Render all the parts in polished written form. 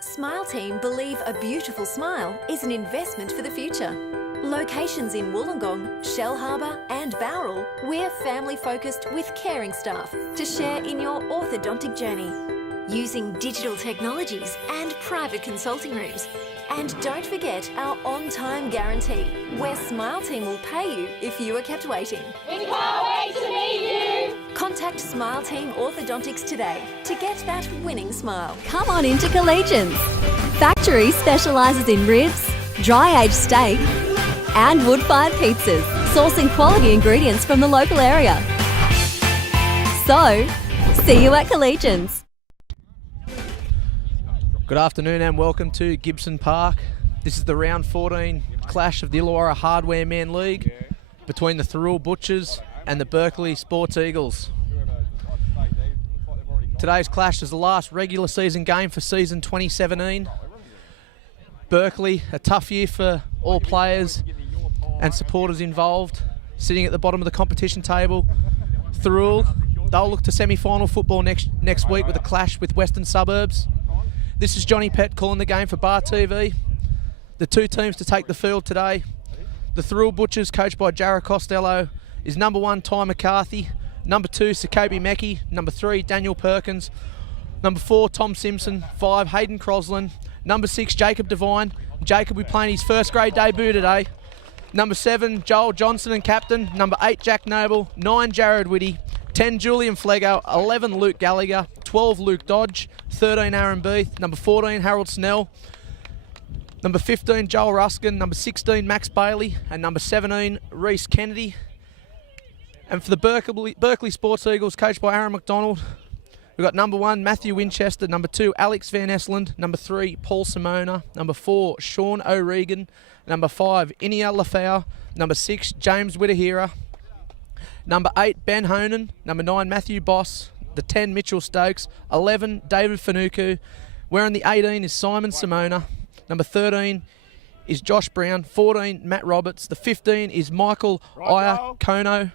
Smile Team believe a beautiful smile is an investment for the future. Locations in Wollongong, Shell Harbour and Thirroul, we're family-focused with caring staff to share in your orthodontic journey. Using digital technologies and private consulting rooms. And don't forget our on-time guarantee, where Smile Team will pay you if you are kept waiting. We can't wait to meet you! Contact Smile Team Orthodontics today to get that winning smile. Come on into Collegians. Factory specialises in ribs, dry-aged steak and wood-fired pizzas, sourcing quality ingredients from the local area. So, see you at Collegians. Good afternoon and welcome to Gibson Park. This is the round 14 clash of the Illawarra Hardware Man League between the Thirroul Butchers and the Berkeley Sports Eagles. Today's clash is the last regular season game for season 2017. Berkeley, a tough year for all players and supporters involved, sitting at the bottom of the competition table. Thirroul, they'll look to semi-final football next week with a clash with Western Suburbs. This is Johnny Pett calling the game for Bar TV. The two teams to take the field today. The Thirroul Butchers, coached by Jarrah Costello, is number 1 Ty McCarthy, number 2 Sakobi Mecki, number 3 Daniel Perkins, number 4 Tom Simpson, 5 Hayden Crosland, number 6 Jacob Devine. Jacob will be playing his first grade debut today. Number 7 Joel Johnson and captain, number 8 Jack Noble, 9 Jared Whitty, 10 Julian Flego, 11 Luke Gallagher, 12 Luke Dodge, 13 Aaron Beath, number 14 Harold Snell, number 15 Joel Ruskin, number 16 Max Bailey and number 17 Reese Kennedy. And for the Berkeley Sports Eagles, coached by Aaron McDonald, we've got number 1 Matthew Winchester, number 2 Alex Van Esland, number 3 Paul Simona, number 4 Sean O'Regan, number 5 Inia Lafau, number 6 James Whittahira, number 8 Ben Honan, number 9 Matthew Boss, the 10 Mitchell Stokes, 11 David Fanuku, wearing the 18 is Simon Simona, number 13 is Josh Brown, 14 Matt Roberts, the 15 is Michael Iacono,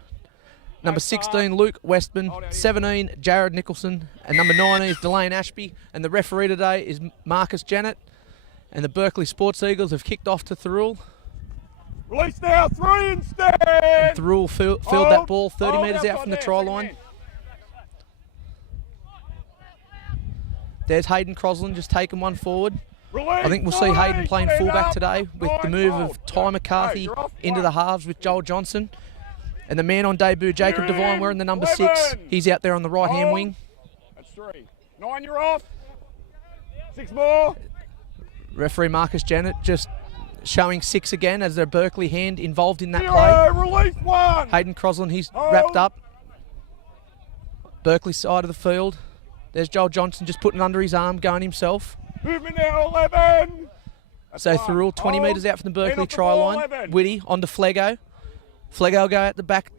number 16 Luke Westman, 17 Jared Nicholson, and number 19 is Delane Ashby, and the referee today is Marcus Janet. And the Berkeley Sports Eagles have kicked off to Thirroul. Release now, 3 and stand! And Thirroul filled that ball 30 metres out from the try line. There's Hayden Crosland just taking one forward. I think we'll see Hayden playing fullback today with the move of Ty McCarthy into the halves with Joel Johnson. And the man on debut, Jacob Devine, wearing the number 6. He's out there on the right-hand wing. That's 3. 9, you're off. 6 more. Referee Marcus Janet just showing 6 again as their Berkeley hand involved in that play. Release 1. Hayden Crosland, he's wrapped up. Berkeley side of the field. There's Joel Johnson just putting it under his arm, going himself. Movement now, 11. So Thirroul 20 metres out from the Berkeley try line. Whitty onto Flego. Flego will go out the back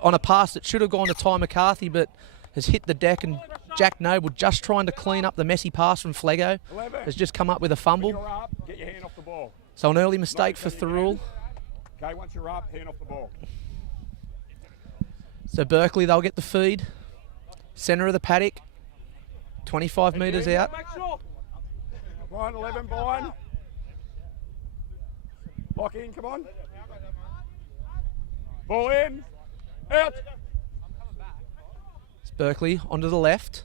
on a pass that should have gone to Ty McCarthy, but has hit the deck, and Jack Noble, just trying to clean up the messy pass from Flego, has just come up with a fumble. Get your hand off the ball. So an early mistake for Thirroul. Okay, once you're up, hand off the ball. So Berkeley, they'll get the feed. Centre of the paddock, 25 metres out. Blind, 11, blind. Lock in, come on. Ball in, out. It's Berkeley onto the left.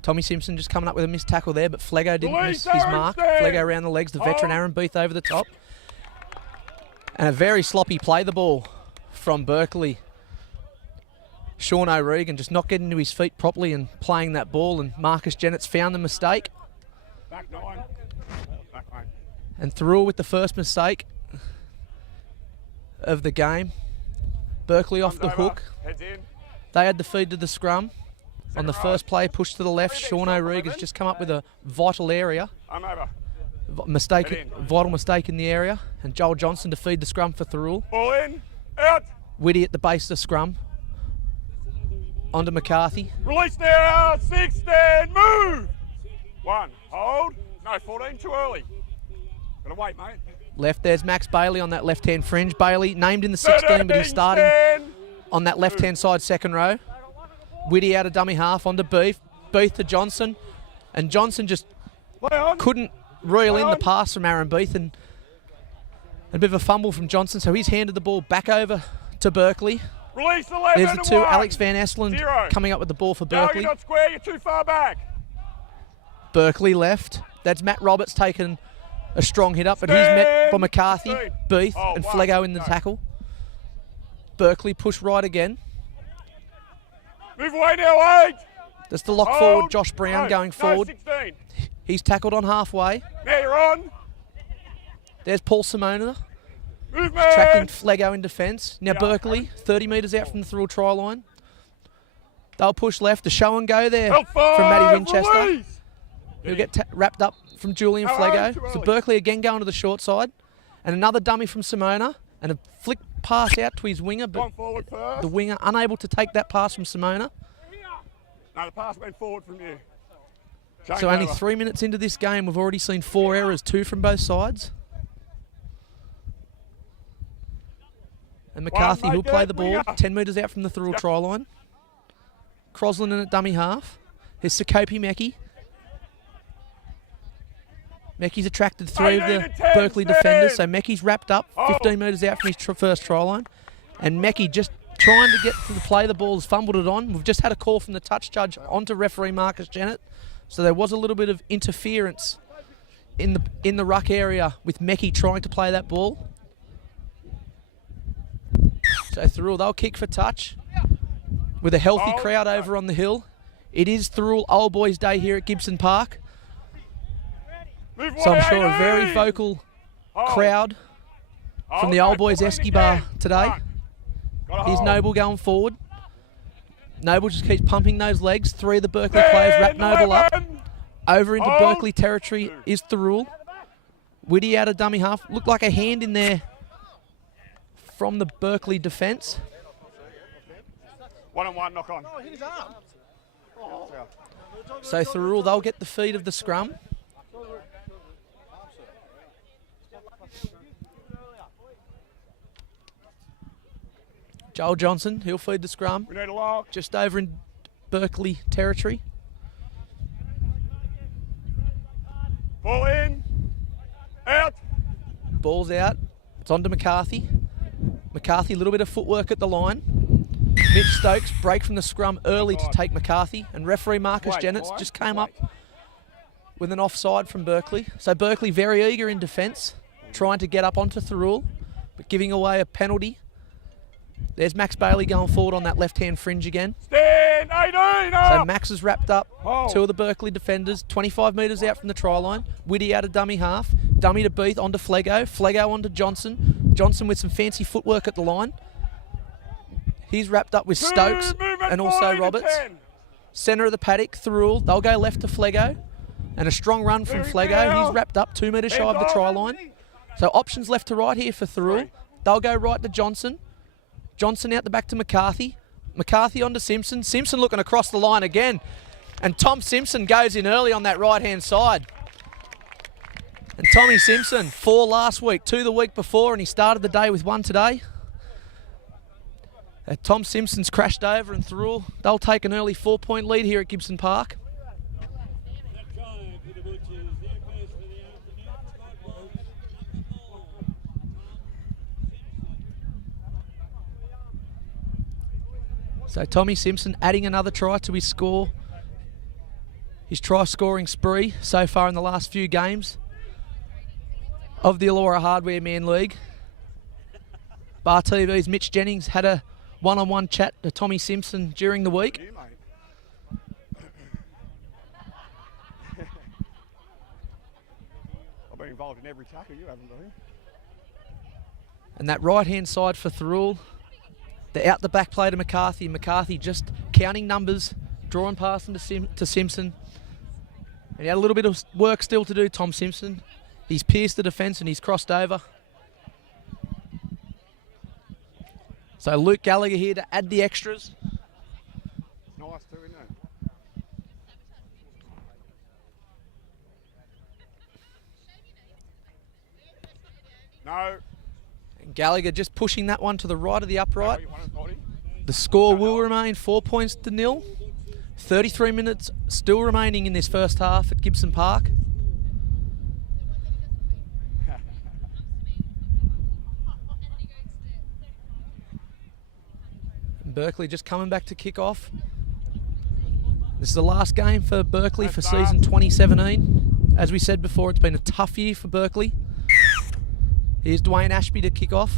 Tommy Simpson just coming up with a missed tackle there, but Flego didn't miss his mark. Flego around the legs, the veteran Aaron Beath over the top. And a very sloppy play the ball from Berkeley. Sean O'Regan just not getting to his feet properly and playing that ball, and Marcus Janet's found the mistake. Back 9. Back 9. And Thirroul with the first mistake of the game. Berkeley off the hook. Heads in. They had the feed to the scrum. On the first play, pushed to the left. Sean O'Regan's just come up with a vital area. I'm over. Vital mistake in the area. And Joel Johnson to feed the scrum for Thirroul. Ball in, out. Whitty at the base of the scrum. Onto McCarthy. Release now, 16, move. 1, hold. No, 14, too early. Gotta wait, mate. Left, there's Max Bailey on that left-hand fringe. Bailey named in the 16, but he's starting on that left-hand side second row. Whitty out of dummy half onto Beath. Beath to Johnson. And Johnson just Play on. couldn't reel in the pass from Aaron Beath, and a bit of a fumble from Johnson, so he's handed the ball back over to Berkeley. Release the left. There's the two, Alex Van Esland coming up with the ball for Berkeley. You're not square, you're too far back. Berkeley left. That's Matt Roberts taking a strong hit up, but he's met by McCarthy, Beath, and Flego in the tackle. Berkeley push right again. Move away now, 8. That's the lock forward, Josh Brown going forward. 16. He's tackled on halfway. Now you're on. There's Paul Simona, Move, man. tracking Flego in defence. Now Berkeley, 30 metres out from the Thirroul try line. They'll push left, the show and go there Help from Matty Winchester. release. He'll get wrapped up from Julian Flego. too So early. Berkeley again going to the short side. And another dummy from Simona. And a flick pass out to his winger, but One forward first. the winger unable to take that pass from Simona. No, the pass went forward from you. Change So only over. 3 minutes into this game, we've already seen 4 errors, 2 from both sides. And McCarthy, mate, who'll play the winger. ball, 10 metres out from the Thirroul try line. Croslin in at dummy half. Here's Sakopi Mecki. Mecki's attracted 3 of 18 the and 10, Berkeley defenders, so stand. Mecki's wrapped up 15 metres out from his first try line. And Mecki just trying to get to the play the ball, has fumbled it on. We've just had a call from the touch judge onto referee Marcus Jennett. So there was a little bit of interference in the ruck area with Mecki trying to play that ball. So Thirroul, they'll kick for touch with a healthy crowd over on the hill. It is Thirroul Old Boys Day here at Gibson Park. Move So I'm away, sure a very 18. vocal Hold. crowd from Hold, the Old mate, Boys pull in Esky again. Bar today. Right. Gotta Here's hold. Noble going forward. Noble just keeps pumping those legs. 3 of the Berkeley players wrap Noble up. 11. Over into Hold. Berkeley territory is Thirroul. Whitty out of dummy half. Looked like a hand in there from the Berkeley defence. 1-on-1, knock on. So Thirroul, they'll get the feed of the scrum. Joel Johnson, he'll feed the scrum. We need a lock. Just over in Berkeley territory. Ball in. Out. Ball's out. It's on to McCarthy. McCarthy, a little bit of footwork at the line. Mitch Stokes break from the scrum early to take McCarthy. And referee Marcus Jennett just came up with an offside from Berkeley. So Berkeley very eager in defence, trying to get up onto Thirroul, but giving away a penalty. There's Max Bailey going forward on that left-hand fringe again. Stand. 18. So Up. Max has wrapped up Hold. 2 of the Berkeley defenders, 25 metres out from the try line. Whitty out of dummy half. Dummy to Beath, onto Flego. Flego onto Johnson. Johnson with some fancy footwork at the line. He's wrapped up with Stokes Movement and also 14 to Roberts. 10. Centre of the paddock, Thirroul. They'll go left to Flego. And a strong run from Very Flego. well. He's wrapped up 2 metres shy of the Hands try off. line. So options left to right here for Thirroul. They'll go right to Johnson. Johnson out the back to McCarthy. McCarthy onto Simpson. Simpson looking across the line again. And Tom Simpson goes in early on that right-hand side. And Tommy Simpson, 4 last week, 2 the week before, and he started the day with 1 today. Tom Simpson's crashed over, and Thirroul, they'll take an early 4-point lead here at Gibson Park. So Tommy Simpson adding another try to his score. His try-scoring spree so far in the last few games of the Elora Hardware Man League. Bar TV's Mitch Jennings had a one-on-one chat to Tommy Simpson during the week. You, mate. I've been involved in every tackle you haven't been. And that right-hand side for Thirroul, the out the back play to McCarthy. McCarthy just counting numbers, drawing past them to Simpson. And he had a little bit of work still to do, Tom Simpson. He's pierced the defence and he's crossed over. So Luke Gallagher here to add the extras. Nice too, isn't it? No. And Gallagher just pushing that one to the right of the upright. 140. The score will remain 4-0. 33 minutes still remaining in this first half at Gibson Park. Berkeley just coming back to kick off. This is the last game for Berkeley for season 2017. As we said before, it's been a tough year for Berkeley. Here's Dwayne Ashby to kick off.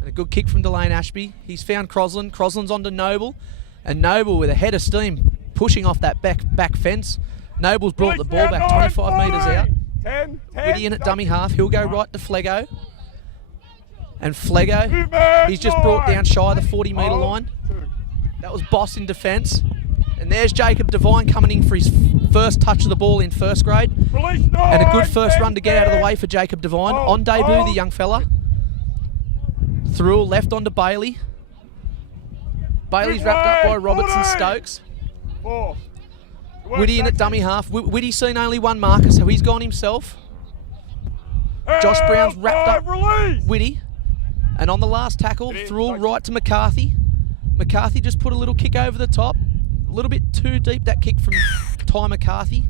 And a good kick from Delane Ashby. He's found Crosland. Crosland's onto Noble. And Noble with a head of steam pushing off that back fence. Noble's brought the ball back 25 metres out. 10, Whitty in at dummy half. He'll go right to Flego. And Flego, he's just brought down shy of the 40 metre line. That was Boss in defence. And there's Jacob Devine coming in for his first touch of the ball in first grade. And a good first run to get out of the way for Jacob Devine. On debut, the young fella. Thirroul left onto Bailey. Bailey's wrapped up by Robertson Stokes. Whitty in at dummy half. Whitty's seen only one marker, so he's gone himself. Josh Brown's wrapped up Whitty. And on the last tackle, Thirroul right to McCarthy. McCarthy just put a little kick over the top. A little bit too deep, that kick from Ty McCarthy.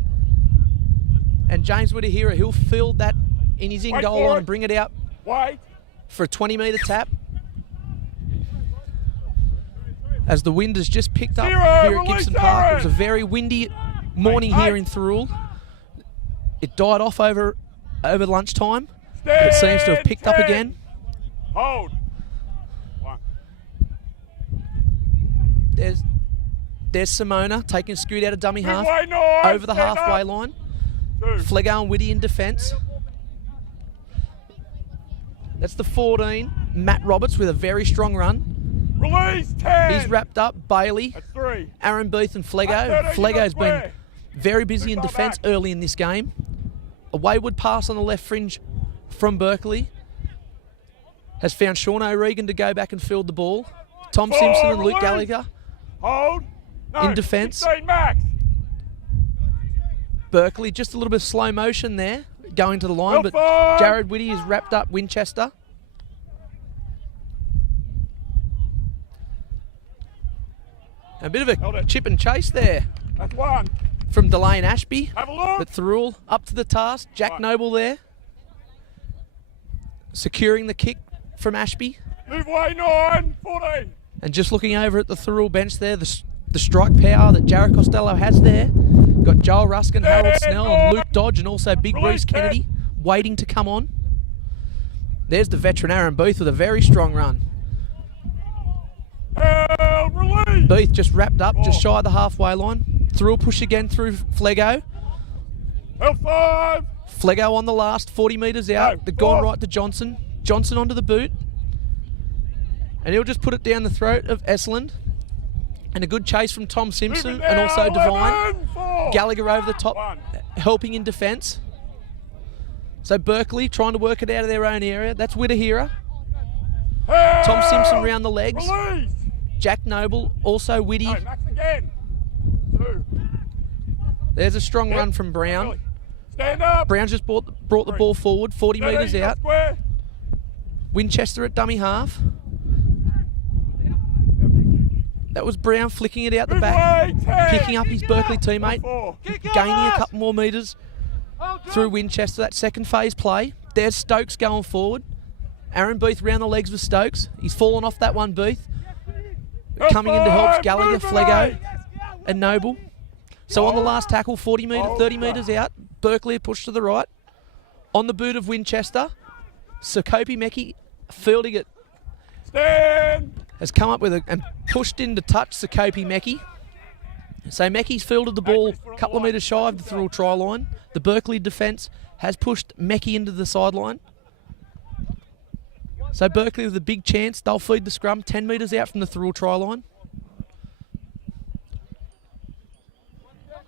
And James Whittahira, he'll field that in his in-goal line and bring it out for a 20-metre tap. As the wind has just picked up here at Gibson Park. It was a very windy morning here in Thirroul. It died off over lunchtime, but it seems to have picked up again. Hold. There's Simona taking a scoot out of dummy half over the halfway line. Flego and Whitty in defence. That's the 14, Matt Roberts with a very strong run. Release 10. He's wrapped up Bailey, That's 3. Aaron Beath and Flego. Flego's been very busy in defence early in this game. A wayward pass on the left fringe from Berkeley has found Sean O'Regan to go back and field the ball. Tom Simpson and Luke Gallagher in defence. Berkeley, just a little bit of slow motion there, going to the line, but Jared Whitty is wrapped up Winchester. A bit of a chip and chase there That's 1. from Delane Ashby. Have a look. But Thirroul up to the task. Jack Noble there, securing the kick from Ashby. Move away 9, 14. And just looking over at the Thirroul bench there, the strike power that Jared Costello has there. Got Joel Ruskin, Harold Snell and Luke Dodge, and also Big Bruce Kennedy waiting to come on. There's the veteran Aaron Booth with a very strong run. Booth just wrapped up, just shy of the halfway line. Thirroul push again through Flego. Flego on the last, 40 metres out. They've gone right to Johnson. Johnson onto the boot. And he'll just put it down the throat of Esland. And a good chase from Tom Simpson and also Devine. Gallagher over the top, helping in defence. So Berkeley trying to work it out of their own area. That's Whittahira. Tom Simpson round the legs. Jack Noble, also Whitty. There's a strong run from Brown. Brown's just brought the ball forward, 40 metres out. Winchester at dummy half. That was Brown flicking it out the back, picking up his Berkeley teammate, gaining a couple more metres through Winchester. That second phase play. There's Stokes going forward. Aaron Booth round the legs with Stokes. He's fallen off that one, Booth. Coming in to help Gallagher, Flego and Noble. So on the last tackle, 30 metres out. Berkeley pushed to the right. On the boot of Winchester. Sokopi Meki fielding it. Has come up with and pushed in to touch Sokopi Meki. So Meki's fielded the ball a couple of metres shy of the Thirroul try line. The Berkeley defence has pushed Meki into the sideline. So Berkeley with a big chance. They'll feed the scrum 10 metres out from the Thirroul try line.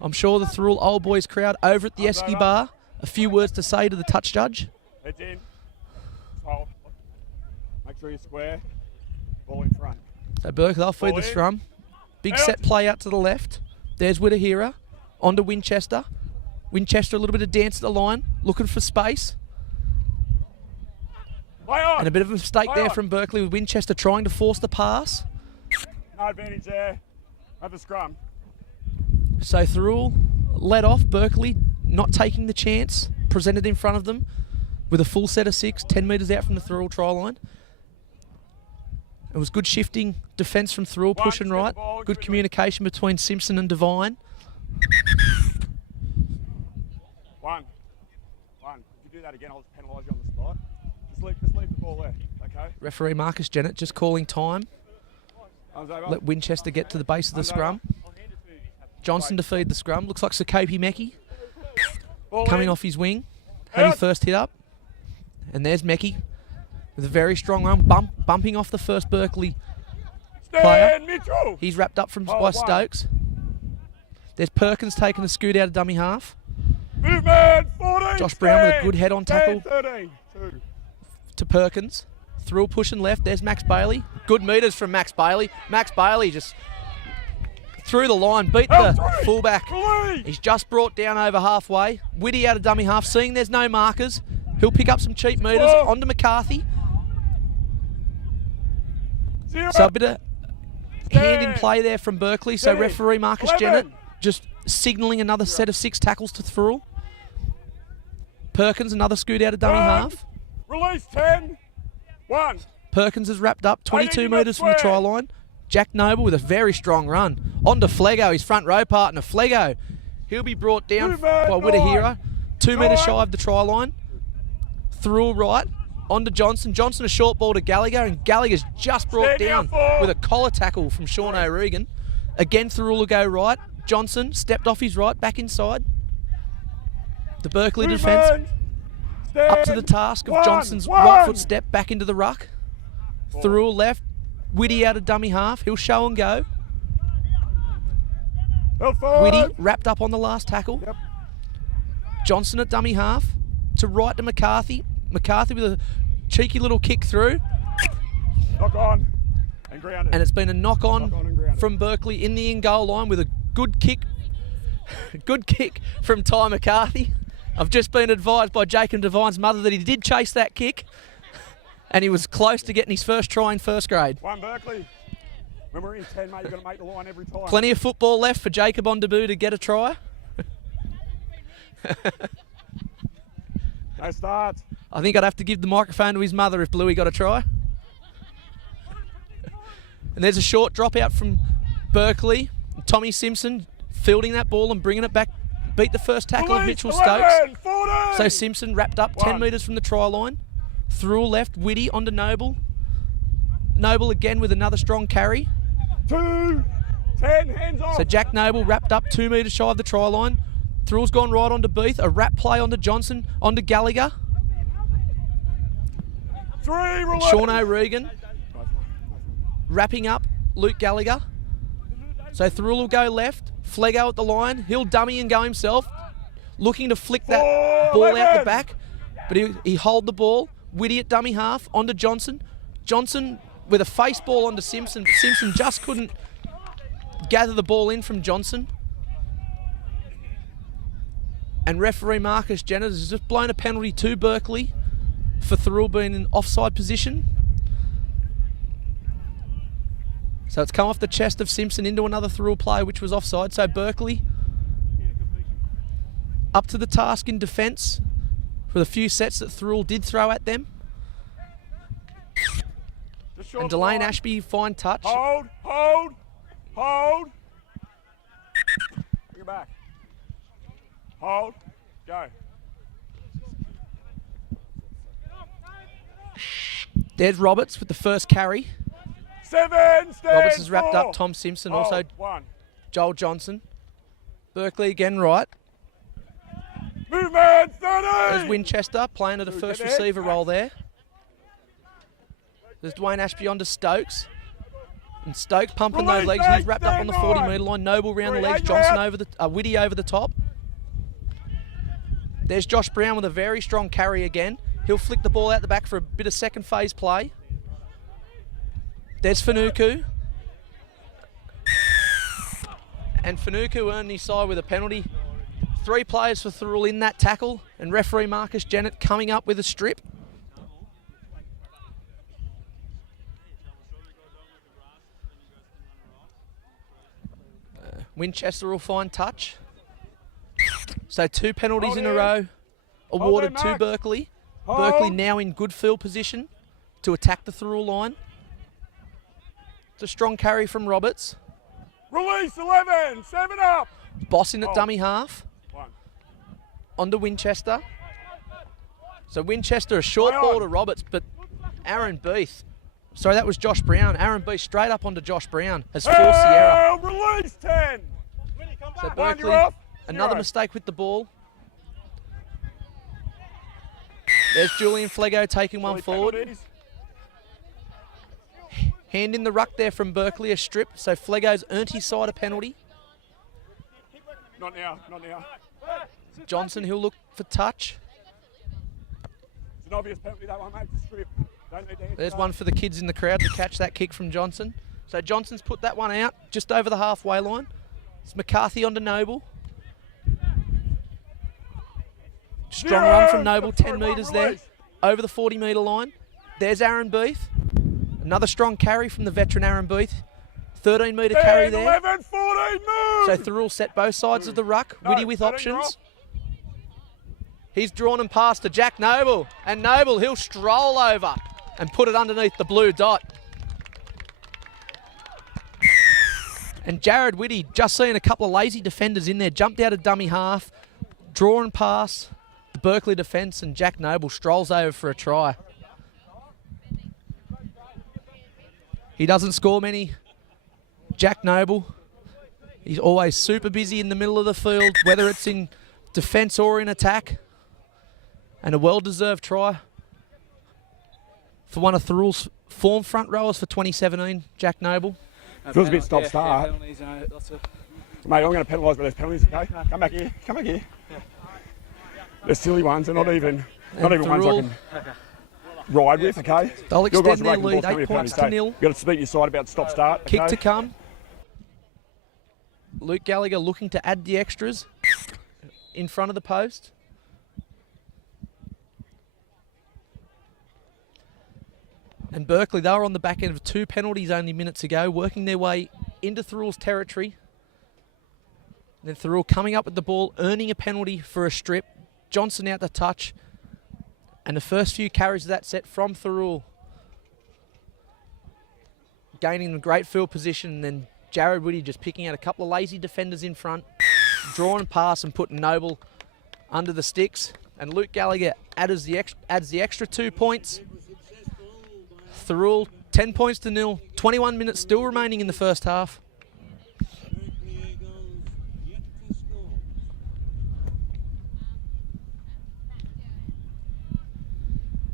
I'm sure the Thirroul Old Boys crowd over at the Esky Bar, a few words to say to the touch judge. Heads in. Hold. Make sure you're square. Ball in front. So Berkeley, they'll feed the scrum. Big set play out to the left. There's Whittahira. Onto Winchester. Winchester a little bit of dance at the line, looking for space. And a bit of a mistake there from Berkeley with Winchester trying to force the pass. No advantage there. Have the scrum. So Thirroul led off. Berkeley not taking the chance, presented in front of them with a full set of 6, 10 metres out from the Thirroul try line. It was good shifting defence from Thirroul, pushing right. Good communication between Simpson and Devine. One. If you do that again, I'll just penalise you on the spot. Just leave the ball there, okay? Referee Marcus Jennett just calling time. Let Winchester get to the base of the scrum. Johnson to feed the scrum. Looks like Sakopi Mecki coming off his wing. Had his first hit up. And there's Mecki with a very strong run, bumping off the first Berkeley player. He's wrapped up by Stokes. There's Perkins taking a scoot out of dummy half. Movement, 14, Josh Brown with a good head-on 10, tackle 13, 2. to Perkins. Thirroul pushing left. There's Max Bailey. Good metres from Max Bailey. Max Bailey just through the line, beat the fullback. He's just brought down over halfway. Whitty out of dummy half, seeing there's no markers. He'll pick up some cheap metres onto McCarthy. So a bit of hand in play there from Berkeley. So referee Marcus Jennett just signalling another set of 6 tackles to Thirroul. Perkins, another scoot out of dummy half. Release 10. 1. Perkins is wrapped up 22 metres from the try line. Jack Noble with a very strong run. On to Flego, his front row partner. Flego, he'll be brought down by Whittahira. 2 metres shy of the try line. Thirroul right, on to Johnson. Johnson a short ball to Gallagher, and Gallagher's just brought down with a collar tackle from Sean O'Regan. Again, Thirroul will go right. Johnson stepped off his right, back inside. The Berkeley defence up to the task of Johnson's right foot step back into the ruck. Thirroul left, Whitty out of dummy half. He'll show and go. Whitty wrapped up on the last tackle. Johnson at dummy half. To right to McCarthy. McCarthy with a cheeky little kick through. Knock on and grounded. And it's been a knock on from Berkeley in the in-goal line with a good kick. Good kick from Ty McCarthy. I've just been advised by Jacob Devine's mother that he did chase that kick. And he was close to getting his first try in first grade. 1 Berkeley. When we're in 10, mate, you've got to make the line every time. Plenty of football left for Jacob on debut to get a try. No start. I think I'd have to give the microphone to his mother if Bluey got a try. And there's a short dropout from Berkeley. Tommy Simpson fielding that ball and bringing it back. Beat the first tackle of Mitchell Stokes. So Simpson wrapped up 10 metres from the try line. Thirroul left, Whitty onto Noble. Noble again with another strong carry. 2, 10, hands off. So Jack Noble wrapped up 2 metres shy of the try line. Thirroul's gone right onto Beath. A wrap play onto Johnson, onto Gallagher. 3, and Sean O'Regan wrapping up Luke Gallagher. So Thirroul will go left. Flego at the line. He'll dummy and go himself. Looking to flick that ball out the back. But he hold the ball. Whitty at dummy half. Onto Johnson. Johnson with a face ball onto Simpson. Simpson just couldn't gather the ball in from Johnson. And referee Marcus Jennett has just blown a penalty to Berkeley for Thirroul being in offside position. So it's come off the chest of Simpson into another Thirroul player which was offside. So Berkeley up to the task in defence for the few sets that Thirroul did throw at them. And Delane Ashby, fine touch. Hold. Bring it back. Hold. Go. There's Roberts with the first carry. 7, Roberts has wrapped up Tom Simpson, also 1. Joel Johnson. Berkeley again right. Movement, 30! There's Winchester playing at a first receiver role there. There's Dwayne Ashby onto Stokes. And Stokes pumping those legs. He's wrapped up on the 40-metre line. Noble round the legs. Johnson over the Whitty over the top. There's Josh Brown with a very strong carry again. He'll flick the ball out the back for a bit of second phase play. There's Fanuku. And Fanuku earned his side with a penalty. 3 players for Thirroul in that tackle. And referee Marcus Jennett coming up with a strip. Winchester will find touch. So 2 penalties in a row awarded to Berkeley. Berkeley now in good field position to attack the Thirroul line. It's a strong carry from Roberts. Release 11, 7 up. Bossing at dummy half. 1. Onto Winchester. So Winchester, a short Play ball on. to Roberts, but Aaron Beath. Sorry, that was Josh Brown. Aaron Beath straight up onto Josh Brown has forced the error. Release 10. So One, Berkeley, you're off. another Zero. mistake with the ball. There's Julian Flego taking one Early forward. penalties. Hand in the ruck there from Berkeley, a strip. So Flego's earned his side a penalty. Not now, not now. Johnson, he'll look for touch. It's an obvious penalty, that one, mate. Strip. Don't need to There's one for the kids in the crowd to catch that kick from Johnson. So Johnson's put that one out just over the halfway line. It's McCarthy onto Noble. Strong run from Noble, 10 metres there, over the 40-metre line. There's Aaron Beath. Another strong carry from the veteran Aaron Beath. 13-metre carry there. 11, 14, move! So Thirroul set both sides of the ruck. No, Whitty with 13 options. He's drawn and passed to Jack Noble. And Noble, he'll stroll over and put it underneath the blue dot. And Jared Whitty, just seeing a couple of lazy defenders in there, jumped out of dummy half, draw and pass, the Berkeley defence, and Jack Noble strolls over for a try. He doesn't score many. Jack Noble, he's always super busy in the middle of the field, whether it's in defence or in attack. And a well-deserved try for one of Thirroul's form front rowers for 2017, Jack Noble. Feels a bit stop-start. Mate, I'm going to penalise by those penalties, okay? Come back here, come back here. They're silly ones, they're not even ones I can ride with, okay? They'll Your guys extend are their raking lead, balls, how many 8 points penalties, to so 0. You've got to speak your side about stop-start, Kick okay? to come. Luke Gallagher looking to add the extras in front of the post. And Berkeley, they were on the back end of 2 penalties only minutes ago, working their way into Thirroul's territory. Then Thirroul coming up with the ball, earning a penalty for a strip. Johnson out to touch. And the first few carries of that set from Thirroul. Gaining a great field position, and then Jared Whitty just picking out a couple of lazy defenders in front. Drawing pass and putting Noble under the sticks. And Luke Gallagher adds the extra 2 points. Thirroul 10 points to 0. 21 minutes still remaining in the first half.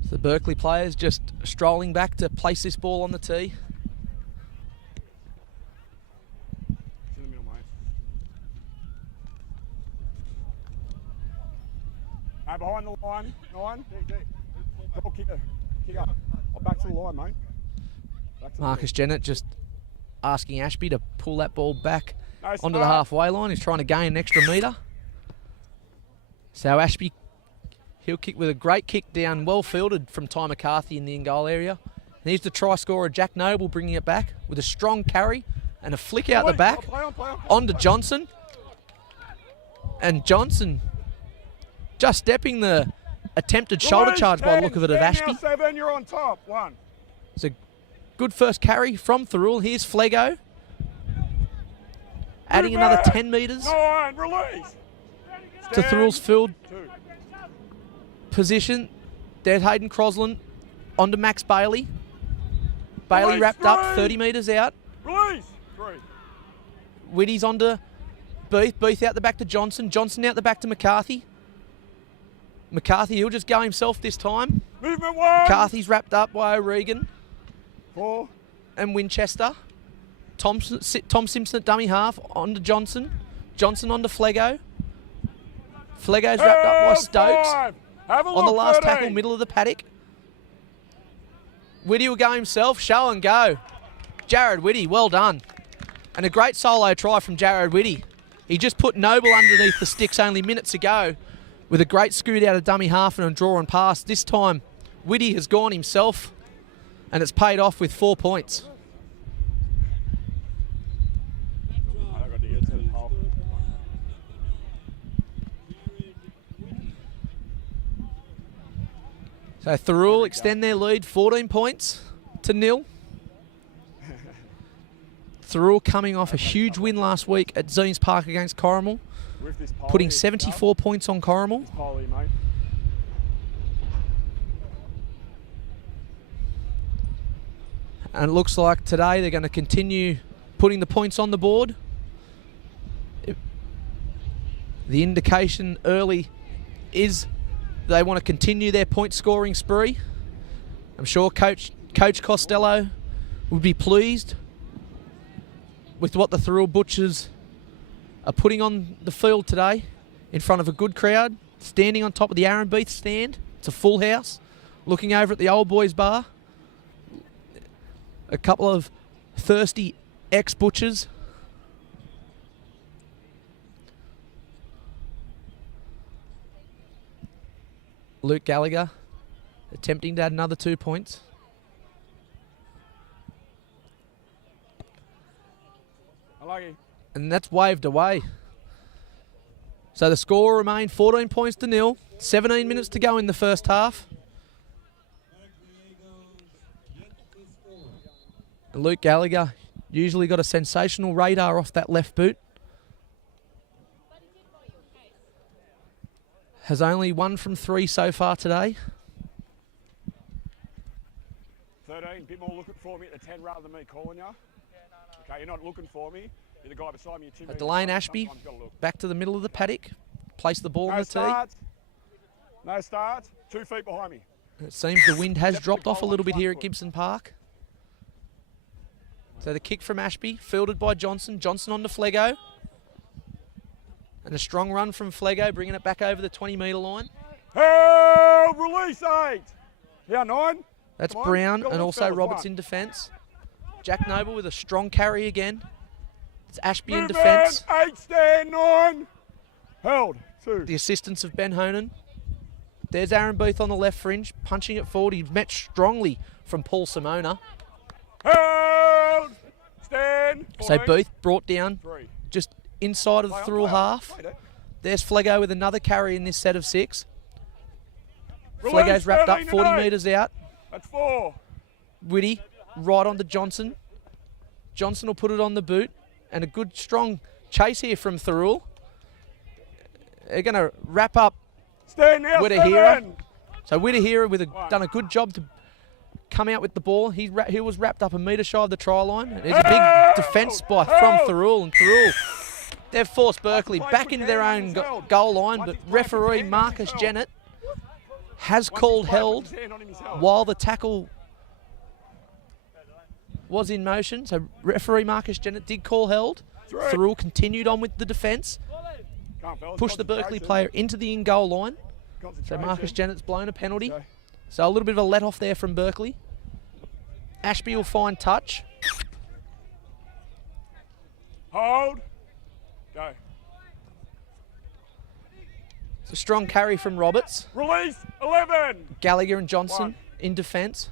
So the Berkeley players just strolling back to place this ball on the tee. It's in the middle, mate. Behind the line, 9. Double kicker. Kick up. Oh, back to the line, mate. Back to Marcus Jennett just asking Ashby to pull that ball back Nice onto the start. halfway line. He's trying to gain an extra metre. So Ashby, he'll kick with a great kick down, well fielded from Ty McCarthy in the in-goal area. And here's the try scorer, Jack Noble, bringing it back with a strong carry and a flick out the back Play on. onto Johnson. And Johnson just stepping the attempted shoulder Release charge by the 10, look of it of 10 Ashby. Now 7, you're on top. 1. It's a good first carry from Thirroul. Here's Flego. Adding another 10 metres 9, release. to Stand. Thirroul's field 2. position. There's Hayden Crosland onto Max Bailey. Bailey Release wrapped up 3. 30 metres out. Release. 3. Whitty's onto Beath. Beath out the back to Johnson. Johnson out the back to McCarthy. McCarthy, he'll just go himself this time. Movement 1. McCarthy's wrapped up by O'Regan 4. and Winchester. Tom Simpson at dummy half onto Johnson. Johnson onto Flego. Flego's wrapped up by Stokes 5. Have a look, on the last 13. tackle, middle of the paddock. Whitty will go himself, show and go. Jared Whitty, well done. And a great solo try from Jared Whitty. He just put Noble underneath the sticks only minutes ago with a great scoot out of dummy half and a draw and pass. This time, Whitty has gone himself and it's paid off with 4 points. So Thirroul extend their lead 14 points to 0. Thirroul coming off a huge win last week at Zeens Park against Corrimal, putting 74 points on Corrimal. And it looks like today they're going to continue putting the points on the board. The indication early is they want to continue their point scoring spree. I'm sure Coach Costello would be pleased with what the Thirroul Butchers are putting on the field today in front of a good crowd, standing on top of the Aaron Beath stand. It's a full house, looking over at the Old Boys Bar. A couple of thirsty ex-Butchers. Luke Gallagher attempting to add another 2 points. And that's waved away. So the score remained 14 points to 0. 17 minutes to go in the first half. And Luke Gallagher usually got a sensational radar off that left boot. Has only 1 from 3 so far today. 13, a bit more looking for me at the 10 rather than me calling you. Okay, you're not looking for me. You're the guy beside me. Delane Ashby back to the middle of the paddock. Place the ball on the tee. No start. 2 feet behind me. It seems the wind has dropped off a little bit here at Gibson Park. So the kick from Ashby, fielded by Johnson. Johnson on to Flego. And a strong run from Flego, bringing it back over the 20-metre line. Oh, release 8. Yeah, 9. That's Brown and also Roberts in defence. Jack Noble with a strong carry again. It's Ashby in defence. 8, stand 9. Held 2. The assistance of Ben Honan. There's Aaron Booth on the left fringe, punching it forward. He's met strongly from Paul Simona. Held. Stand. 14. So Booth brought down 3. just inside of the Thirroul half. There's Flego with another carry in this set of 6. Flego's wrapped up 40 metres out. That's 4. Whitty right on to Johnson. Johnson will put it on the boot. And a good strong chase here from Thirroul. They're going to wrap up Whittahira. So Whittahira done a good job to come out with the ball. He was wrapped up a metre shy of the try line. There's a big defence spy from Thirroul. And Thirroul, they've forced Berkeley back into their own goal line. But referee Marcus Jennett has called held while the tackle was in motion. So referee Marcus Jennett did call held. Thirroul continued on with the defence. Pushed the Berkeley player into the in-goal line. So Marcus Jennett's blown a penalty. So a little bit of a let-off there from Berkeley. Ashby will find touch. Hold. Go. It's a strong carry from Roberts. Release 11. Gallagher and Johnson in defence.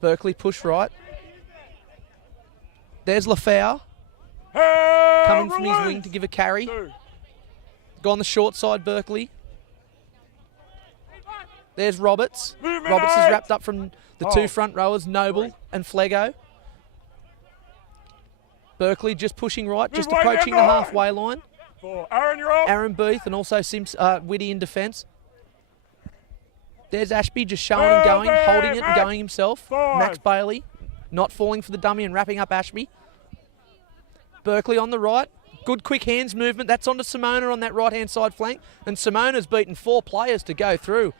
Berkeley push right. There's Lafau coming from his wing to give a carry. 2. Go on the short side, Berkeley. There's Roberts. Movement Roberts is 8. wrapped up from the 2 front rowers, Noble and Flego. Berkeley just pushing right, just approaching the halfway line. 4. Aaron, you're off. Aaron Booth and also Whitty in defence. There's Ashby just showing and going, holding it and going himself. 5. Max Bailey not falling for the dummy and wrapping up Ashby. Berkeley on the right. Good quick hands movement. That's onto Simona on that right-hand side flank. And Simona's beaten 4 players to go through.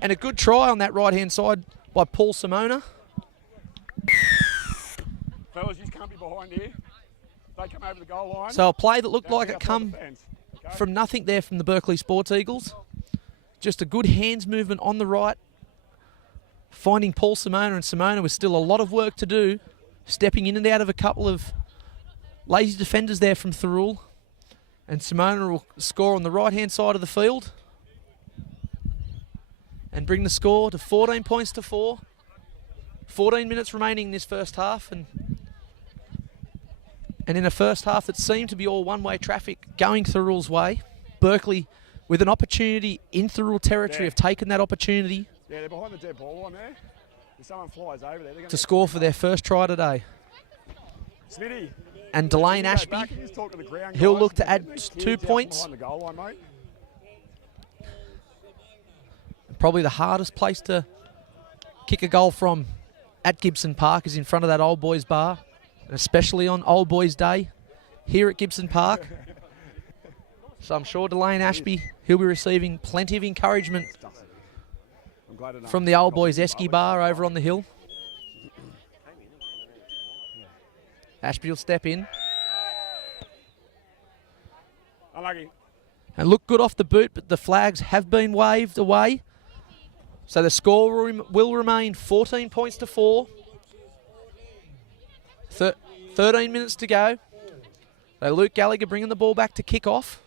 And a good try on that right-hand side by Paul Simona. Fellas, you can't be behind here. They come over the goal line. So a play that looked like it come from nothing there from the Berkeley Sports Eagles. Just a good hands movement on the right. Finding Paul Simona, and Simona with still a lot of work to do. Stepping in and out of a couple of lazy defenders there from Thirroul. And Simona will score on the right-hand side of the field. And bring the score to 14 points to 4. 14 minutes remaining in this first half. And in a first half that seemed to be all one-way traffic going Thirroul's way. Berkeley with an opportunity in Thirroul territory have taken that opportunity. Yeah, they're behind the dead ball line there. If someone flies over there, they're gonna to score for their first try today. Smitty. And Delane Go Ashby, back and just talk to the ground he'll guys. look to Get add these 2 kids out points. behind the goal line, mate. Probably the hardest place to kick a goal from at Gibson Park is in front of that Old Boys bar, and especially on Old Boys Day here at Gibson Park. So I'm sure Delane Ashby, he'll be receiving plenty of encouragement I'm glad enough. from the Old Boys Esky bar over on the hill. Ashby will step in Unlucky. and look good off the boot, but the flags have been waved away. So the score will remain 14 points to 4. 13 minutes to go. So Luke Gallagher bringing the ball back to kick off.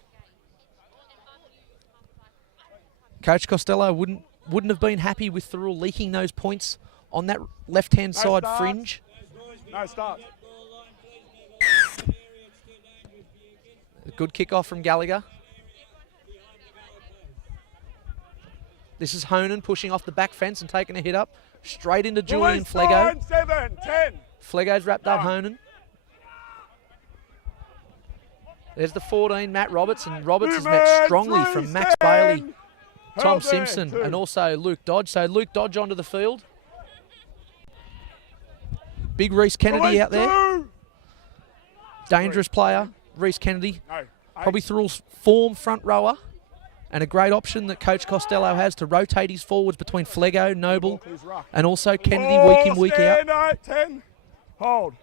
Coach Costello wouldn't have been happy with Thirroul leaking those points on that left-hand side start. fringe. No start. A good kick-off from Gallagher. This is Honan pushing off the back fence and taking a hit up. Straight into Julian Release Flego. 9, 7, 10. Flego's wrapped up Done. Honan. There's the 14, Matt Roberts, and Roberts has met Movement, strongly 3, from Max 10. Bailey, Tom Held there, Simpson, 2. and also Luke Dodge. So Luke Dodge onto the field. Big Reese Kennedy Release out there. 2. Dangerous player, Reese Kennedy. No. 8. Probably Thirroul's form front rower, and a great option that Coach Costello has to rotate his forwards between Flego, Noble, Clears ruck. and also Kennedy Oh, week in, week out. stand 8, 10. Hold.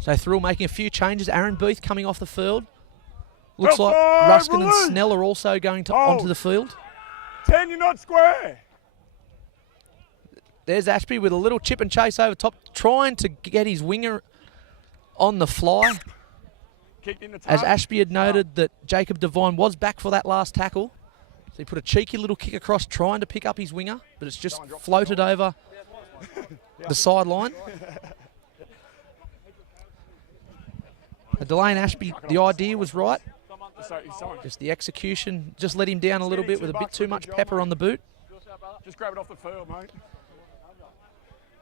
So Thirroul making a few changes. Aaron Booth coming off the field. Looks like Outside, Ruskin and release. Snell are also going to Hold. onto the field. 10, you're not square. There's Ashby with a little chip and chase over top, trying to get his winger on the fly. Kicked in the As tuck. Ashby had noted that Jacob Devine was back for that last tackle. So he put a cheeky little kick across trying to pick up his winger, but it's just floated over the sideline. Delane Ashby, the idea was right. Someone Just the execution just let him down a little bit with a bit too much pepper on the boot. just grab it off the field, mate.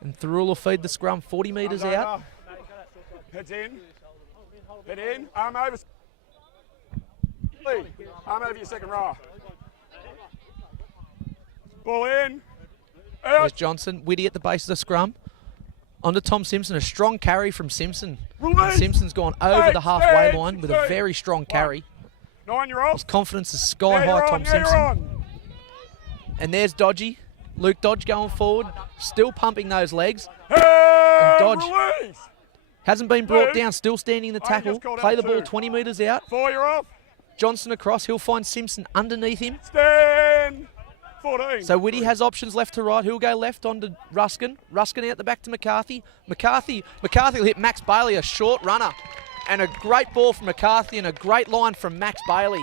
And Thirroul will feed the scrum 40 metres Arms out. over. Heads in. Head in. Arm over. Arm over your second row. Ball in. There's Out. Johnson, Whitty at the base of the scrum. Onto Tom Simpson, a strong carry from Simpson. And Release. Simpson's gone over the 8, halfway 10, line with a 16. very strong carry. 9, you're off. His confidence is sky Yeah, high, you're Tom on, yeah, Simpson. you're on. And there's Dodgy. Luke Dodge going forward, still pumping those legs. Hey, Dodge. Release. Hasn't been brought Move. down, still standing in the I tackle. just called Play out the ball 2. 20 metres out. 4, you're off. Johnson across, he'll find Simpson underneath him. Stand. 14. So Whitty has options left to right. He'll go left onto Ruskin. Ruskin out the back to McCarthy. McCarthy will hit Max Bailey, a short runner. And a great ball from McCarthy and a great line from Max Bailey.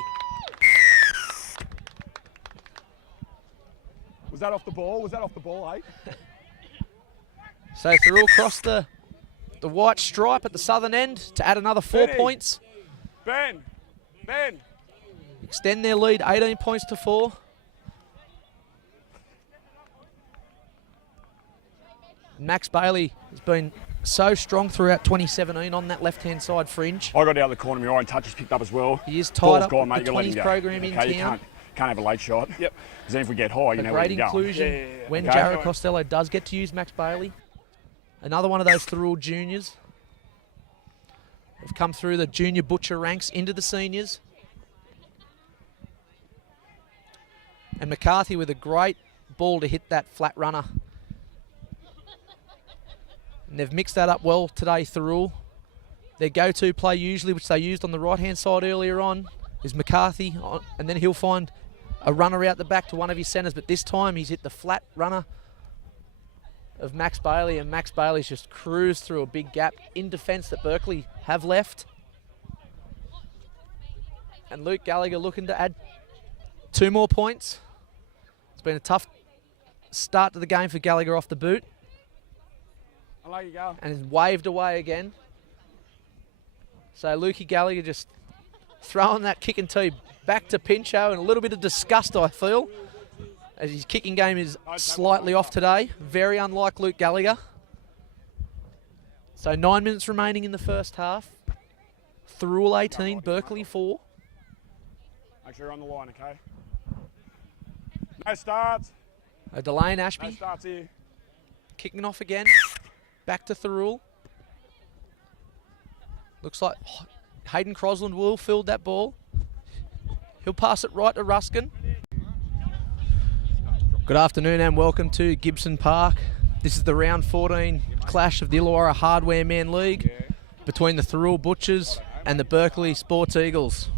Was that off the ball? Was that off the ball, eh? So Thirroul crossed the white stripe at the southern end to add another 4 Benny. points. Ben. Extend their lead 18 points to 4. Max Bailey has been so strong throughout 2017 on that left-hand side fringe. I got out of the corner of my eye and touch is picked up as well. He is tied Ball's up gone, with mate. the You let him 20s go. program in Okay, you town. can't have a late shot. Yep. Because then if we get high, you A know where great you're going. inclusion when Okay. Jared Costello does get to use Max Bailey. Another one of those Thirroul juniors. Have come through the junior butcher ranks into the seniors. And McCarthy with a great ball to hit that flat runner. And they've mixed that up well today, Thirroul. Their go-to play usually, which they used on the right-hand side earlier on, is McCarthy, and then he'll find a runner out the back to one of his centres, but this time he's hit the flat runner of Max Bailey, and Max Bailey's just cruised through a big gap in defence that Berkeley have left. And Luke Gallagher looking to add 2 more points. It's been a tough start to the game for Gallagher off the boot, I'll let you go. and is waved away again. So Lukey Gallagher just throwing that kick and tee back to Pinchot, and a little bit of disgust, I feel, as his kicking game is slightly off today. Very unlike Luke Gallagher. So 9 minutes remaining in the first half. Thirroul 18, Berkeley 4. Make sure you're on the line, okay? No starts. Delane No Ashby starts here. kicking off again. Back to Thirroul. Looks like Hayden Crosland will field that ball. He'll pass it right to Ruskin. Good afternoon and welcome to Gibson Park. This is the round 14 clash of the Illawarra Hardware Man League between the Thirroul Butchers and the Berkeley Sports Eagles.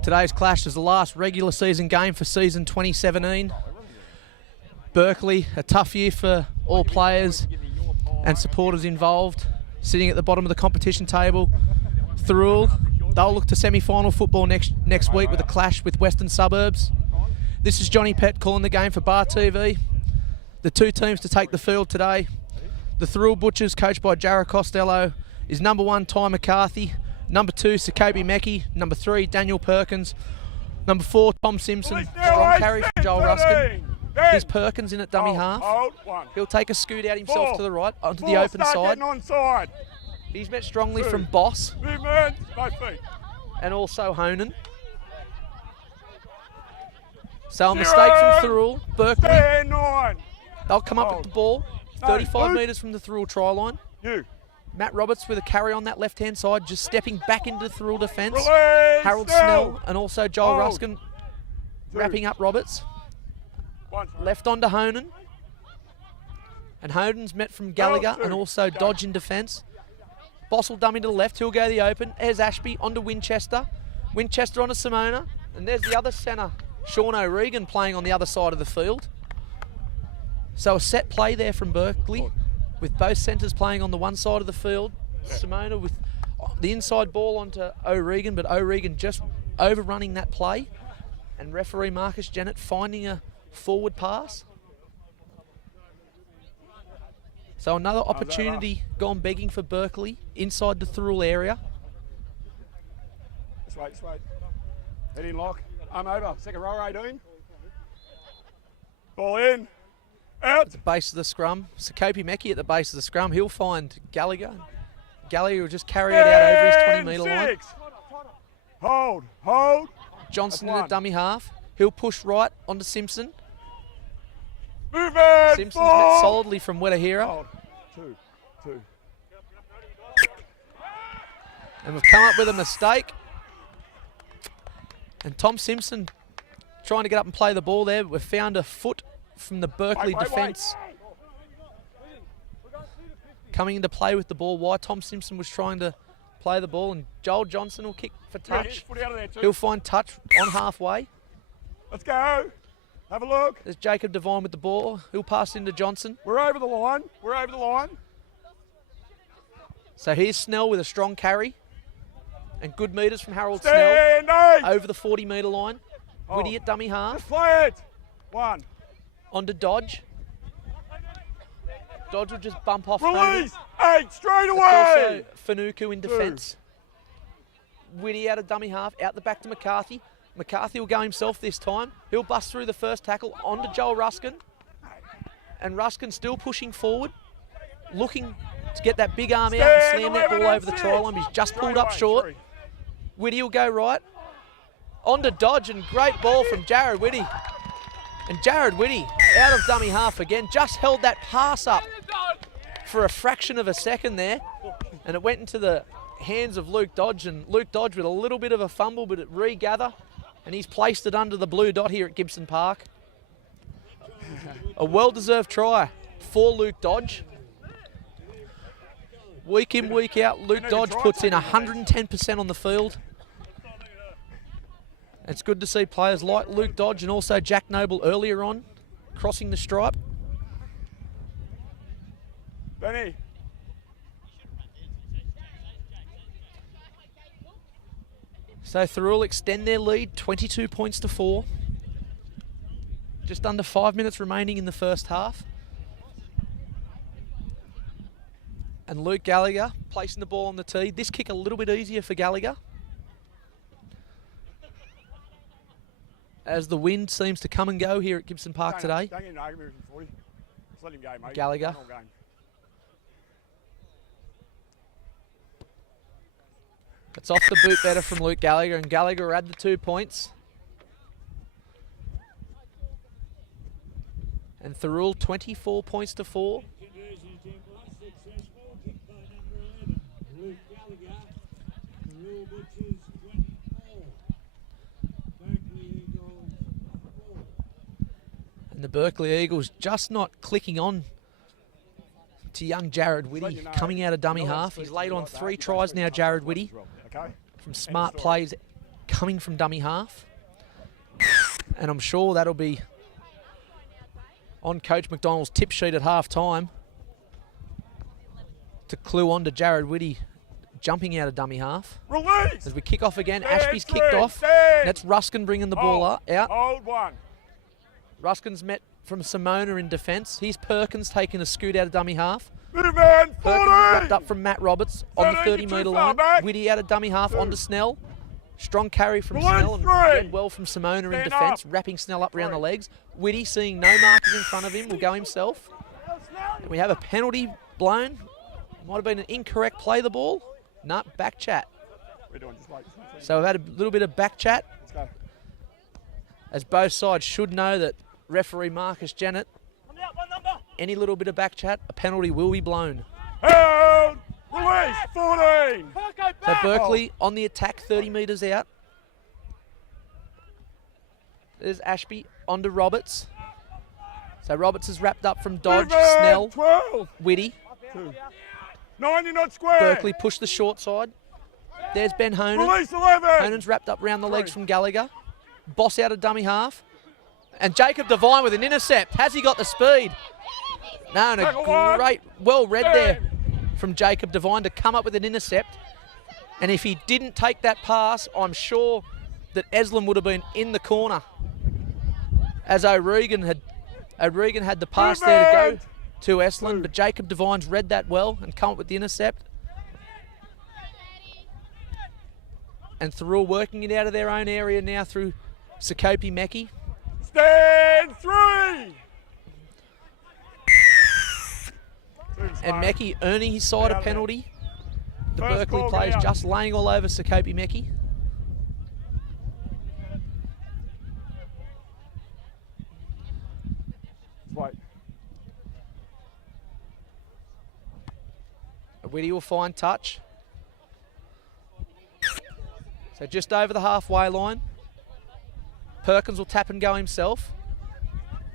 Today's clash is the last regular season game for season 2017. Berkeley, a tough year for all players and supporters involved, sitting at the bottom of the competition table. Thirroul, they'll look to semi-final football next week with a clash with Western Suburbs. This is Johnny Pett calling the game for Bar TV. The two teams to take the field today. The Thirroul Butchers, coached by Jarrah Costello, is number 1 Ty McCarthy, number 2 Sakobi Mecki, number 3 Daniel Perkins, number 4 Tom Simpson. Strong carry from Joel Ruskin. Here's Perkins in at dummy half. He'll take a scoot out himself to the right onto the open side. He's met strongly from Boss and also Honan. So a mistake from Thirroul. Berkeley, they'll come up with the ball 35 metres from the Thirroul try line. Matt Roberts with a carry on that left-hand side, just stepping back into the Thirroul defence. Harold Snell and also Joel Ruskin wrapping up Roberts. Left onto Honan. And Honan's met from Gallagher and also Dodge in defence. Boss will dummy to the left, he'll go the open. There's Ashby onto Winchester. Winchester onto Simona. And there's the other centre, Sean O'Regan, playing on the other side of the field. So a set play there from Berkeley, with both centres playing on the one side of the field. Simona with the inside ball onto O'Regan, but O'Regan just overrunning that play. And referee Marcus Jennett finding a forward pass. So another opportunity gone begging for Berkeley inside the Thirroul area. Just wait. Head in lock. I'm over. Second row, 18. Ball in. Out. At the base of the scrum. Sakobi Mecki at the base of the scrum. He'll find Gallagher. Gallagher will just carry it out over his 20 metre line. Hold. Johnson in a dummy half. He'll push right onto Simpson. Move it. Simpson's met solidly from Wetahira. Hold. Two. And we've come up with a mistake. And Tom Simpson trying to get up and play the ball there. But we've found a foot from the Berkeley defence coming into play with the ball. Why Tom Simpson was trying to play the ball, and Joel Johnson will kick for touch. He'll find touch on halfway. Let's go. Have a look. There's Jacob Devine with the ball. He'll pass into Johnson. We're over the line. So here's Snell with a strong carry. And good metres from Harold Snell over the 40 metre line. Whitty at dummy half. Just play it. 1. Onto Dodge. Dodge will just bump off. Release. 8 straight away. Also Fanuku in defence. Whitty out of dummy half. Out the back to McCarthy. McCarthy will go himself this time. He'll bust through the first tackle onto Joel Ruskin. And Ruskin still pushing forward. Looking to get that big arm out and slam that ball over the try line. He's just pulled up short. Whitty will go right. Onto Dodge, and great ball from Jared Whitty. And Jared Whitty out of dummy half again. Just held that pass up for a fraction of a second there. And it went into the hands of Luke Dodge. And Luke Dodge with a little bit of a fumble, but it regather. And he's placed it under the blue dot here at Gibson Park. A well-deserved try for Luke Dodge. Week in, week out, Luke Dodge puts in 110% on the field. It's good to see players like Luke Dodge and also Jack Noble earlier on crossing the stripe. Benny. So Thirroul extend their lead, 22 points to 4. Just under 5 minutes remaining in the first half. And Luke Gallagher placing the ball on the tee. This kick a little bit easier for Gallagher. as the wind seems to come and go here at Gibson Park today. Don't get an argument from 40. Just let him go, mate. Gallagher. All game. It's off the boot better from Luke Gallagher, and Gallagher had the 2 points. And Thirroul 24 points to 4. And the Berkeley Eagles just not clicking on to young Jared Whitty coming out of dummy half. He's laid on 3 tries now, Jared Whitty, from smart plays coming from dummy half. And I'm sure that'll be on Coach McDonald's tip sheet at half time to clue on to Jared Whitty jumping out of dummy half. Release! As we kick off again, Stand Ashby's three, kicked off. stand. That's Ruskin bringing the ball out. Hold one. Ruskin's met from Simona in defence. Here's Perkins taking a scoot out of dummy half. Move man, 40! Perkins is wrapped up from Matt Roberts on the 13, 30-metre too far line. back. Whitty out of dummy half onto Snell. Strong carry from Release Snell and three. read well from Simona in Stand defence, up. wrapping Snell up around the Three. legs. Whitty, seeing no markers in front of him, will go himself. And we have a penalty blown. Might have been an incorrect play the ball. No, back chat. We're doing just wait. So we've had a little bit of back chat, Let's go. as both sides should know that referee Marcus Jennett, any little bit of back chat, a penalty will be blown. Held! Release! 14! So Berkeley on the attack, 30 metres out. There's Ashby onto Roberts. So Roberts is wrapped up from Dodge, Move man, Snell, 12! Whitty. 90 not square! Berkeley pushed the short side. There's Ben Honan. Release 11! Honan's wrapped up round the legs from Gallagher. Boss out of dummy half. And Jacob Devine with an intercept. Has he got the speed? No, and Tackle a one. great, well read there from Jacob Devine to come up with an intercept. And if he didn't take that pass, I'm sure that Eslam would have been in the corner. As O'Regan had the pass there to go to Eslam, but Jacob Devine's read that well and come up with the intercept. And Thirroul working it out of their own area now through Sakopi Meki. Stand 3! And Meki earning his side a penalty. The First Berkeley ball players down. just laying all over Sakopi Meki. Wait. Whitty will find touch. So just over the halfway line. Perkins will tap and go himself.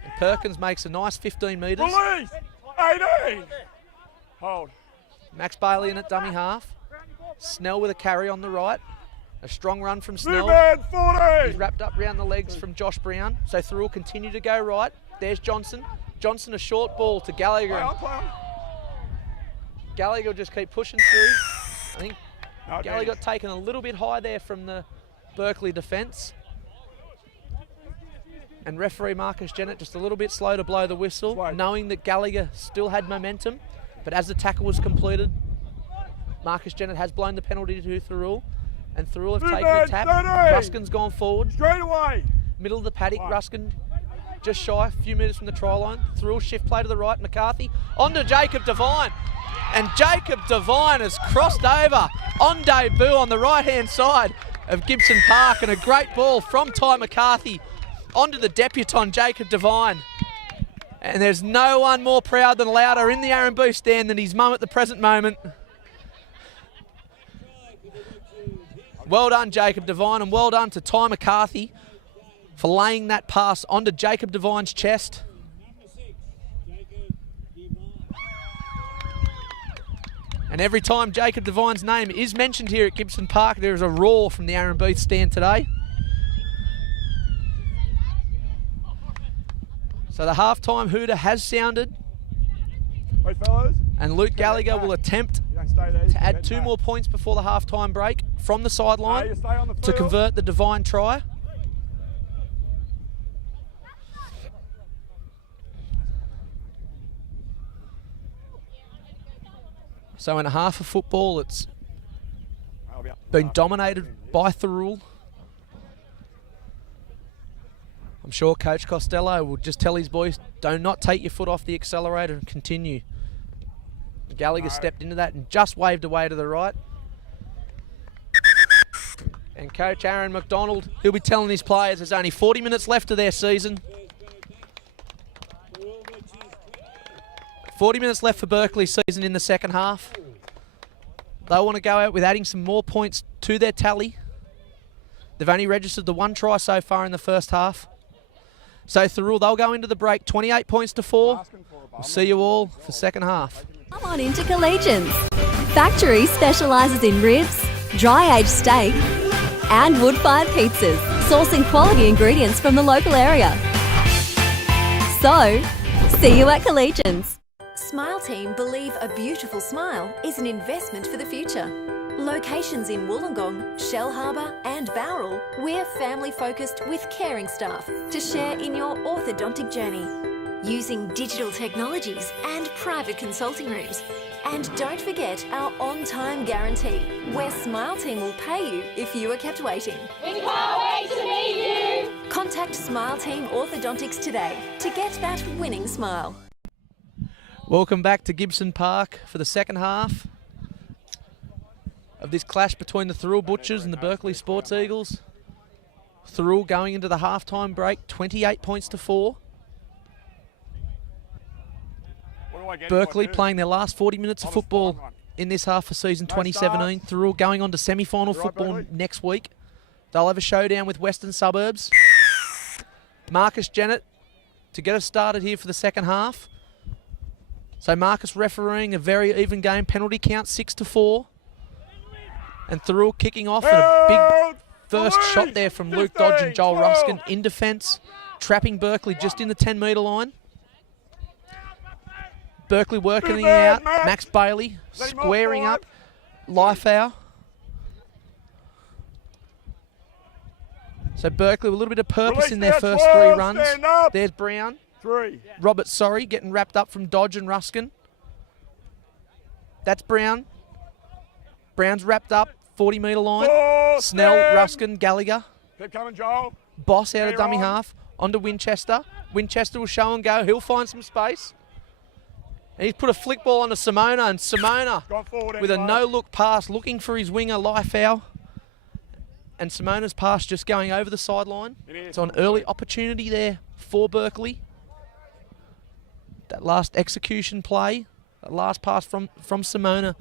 And Perkins makes a nice 15 metres. Release! 18! Hold. Max Bailey in at dummy half. Snell with a carry on the right. A strong run from Move Snell. man, He's 40! wrapped up round the legs from Josh Brown. So Thirroul continue to go right. There's Johnson. Johnson a short ball to Gallagher. Play on, play on. Gallagher will just keep pushing through. I think No, Gallagher got damage. taken a little bit high there from the Berkeley defence. And referee Marcus Jennett just a little bit slow to blow the whistle, Wait. knowing that Gallagher still had momentum. But as the tackle was completed, Marcus Jennett has blown the penalty to Thirroul. And Thirroul have Move taken a man, tap. 30. Ruskin's gone forward. Straight away! Middle of the paddock, One. Ruskin just shy, a few metres from the try line. Thirroul shift play to the right, McCarthy onto Jacob Devine. And Jacob Devine has crossed over on debut on the right-hand side of Gibson Park, and a great ball from Ty McCarthy onto the debutant Jacob Devine. And there's no one more proud than Louder in the R&B stand than his mum at the present moment. Well done, Jacob Devine, and well done to Ty McCarthy for laying that pass onto Jacob Devine's chest. And every time Jacob Devine's name is mentioned here at Gibson Park, there is a roar from the Aaron Booth stand today. So the halftime hooter has sounded, Wait, fellas. and Luke Gallagher will attempt You don't stay there. you to add get 2 back. more points before the halftime break from the No, sideline you stay on the to field. convert the Devine try. So in a half of football, it's I'll be up. been dominated by Thirroul. I'm sure Coach Costello will just tell his boys, do not take your foot off the accelerator and continue. Gallagher stepped into that and just waved away to the right. And Coach Aaron McDonald, he'll be telling his players there's only 40 minutes left of their season. 40 minutes left for Berkeley's season in the second half. They want to go out with adding some more points to their tally. They've only registered the 1 try so far in the first half. So Thirroul, they'll go into the break 28 points to 4. We'll see you all for second half. Come on into Collegians. Factory specialises in ribs, dry-aged steak and wood-fired pizzas, sourcing quality ingredients from the local area. So, see you at Collegians. Smile Team believe a beautiful smile is an investment for the future. Locations in Wollongong, Shellharbour and Thirroul, we're family-focused with caring staff to share in your orthodontic journey. Using digital technologies and private consulting rooms. And don't forget our on-time guarantee, where Smile Team will pay you if you are kept waiting. We can't wait to meet you. Contact Smile Team Orthodontics today to get that winning smile. Welcome back to Gibson Park for the second half of this clash between the Thirroul Butchers and the Berkeley Sports Eagles. Thirroul going into the halftime break, 28 points to 4. Berkeley playing their last 40 minutes of football in this half for season 2017. Thirroul going on to semi-final football next week. They'll have a showdown with Western Suburbs. Marcus Jennett to get us started here for the second half. So Marcus refereeing a very even game. Penalty count 6-4. And Thirroul kicking off and a big first shot there from Luke Dodge and Joel Ruskin in defence, trapping Berkeley just in the 10-metre line. Berkeley working it out. Max Bailey squaring up. Lifehour. So Berkeley with a little bit of purpose in their first 3 runs. There's Brown. Robert Sorry getting wrapped up from Dodge and Ruskin. That's Brown. Brown's wrapped up. 40-metre line. Snell, Ruskin, Gallagher. Keep coming, Joel. Boss out of dummy half. Onto Winchester. Winchester will show and go. He'll find some space. And he's put a flick ball onto Simona, and Simona with a no-look pass, looking for his winger, Lifehour. And Simona's pass just going over the sideline. It's an early opportunity there for Berkeley. That last execution play, that last pass from Simona,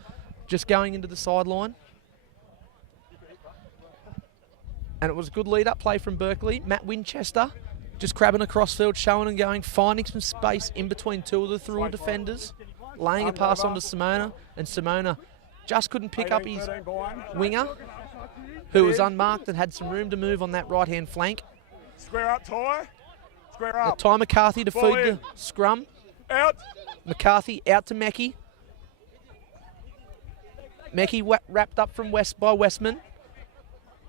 just going into the sideline. And it was a good lead-up play from Berkeley. Matt Winchester just crabbing across field, showing and going, finding some space in between 2 of the Thirroul defenders, laying a pass onto Simona, and Simona just couldn't pick up his winger, who was unmarked and had some room to move on that right-hand flank. Square up, Ty. Square up. Ty McCarthy to feed the scrum. Out. McCarthy out to Mackey. Mackey wrapped up from by Westman.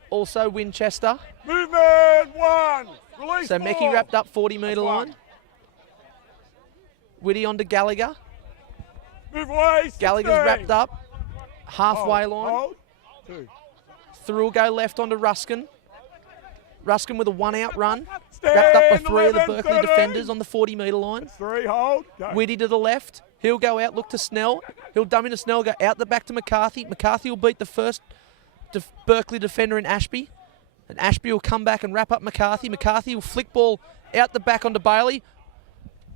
Also Winchester. Movement 1. Release So Mackey ball. wrapped up 40-metre line. Whitty onto Gallagher. Move away. 16. Gallagher's wrapped up. Halfway line. Hold. 2. Thirroul go left onto Ruskin. Ruskin with a 1-out run. Stand, Wrapped up by 3 of the 11, Berkeley 13. defenders on the 40-metre line. 3. Hold. Go. Whitty to the left. He'll go out, look to Snell. He'll dummy to Snell, go out the back to McCarthy. McCarthy will beat the first Berkeley defender in Ashby. And Ashby will come back and wrap up McCarthy. McCarthy will flick ball out the back onto Bailey.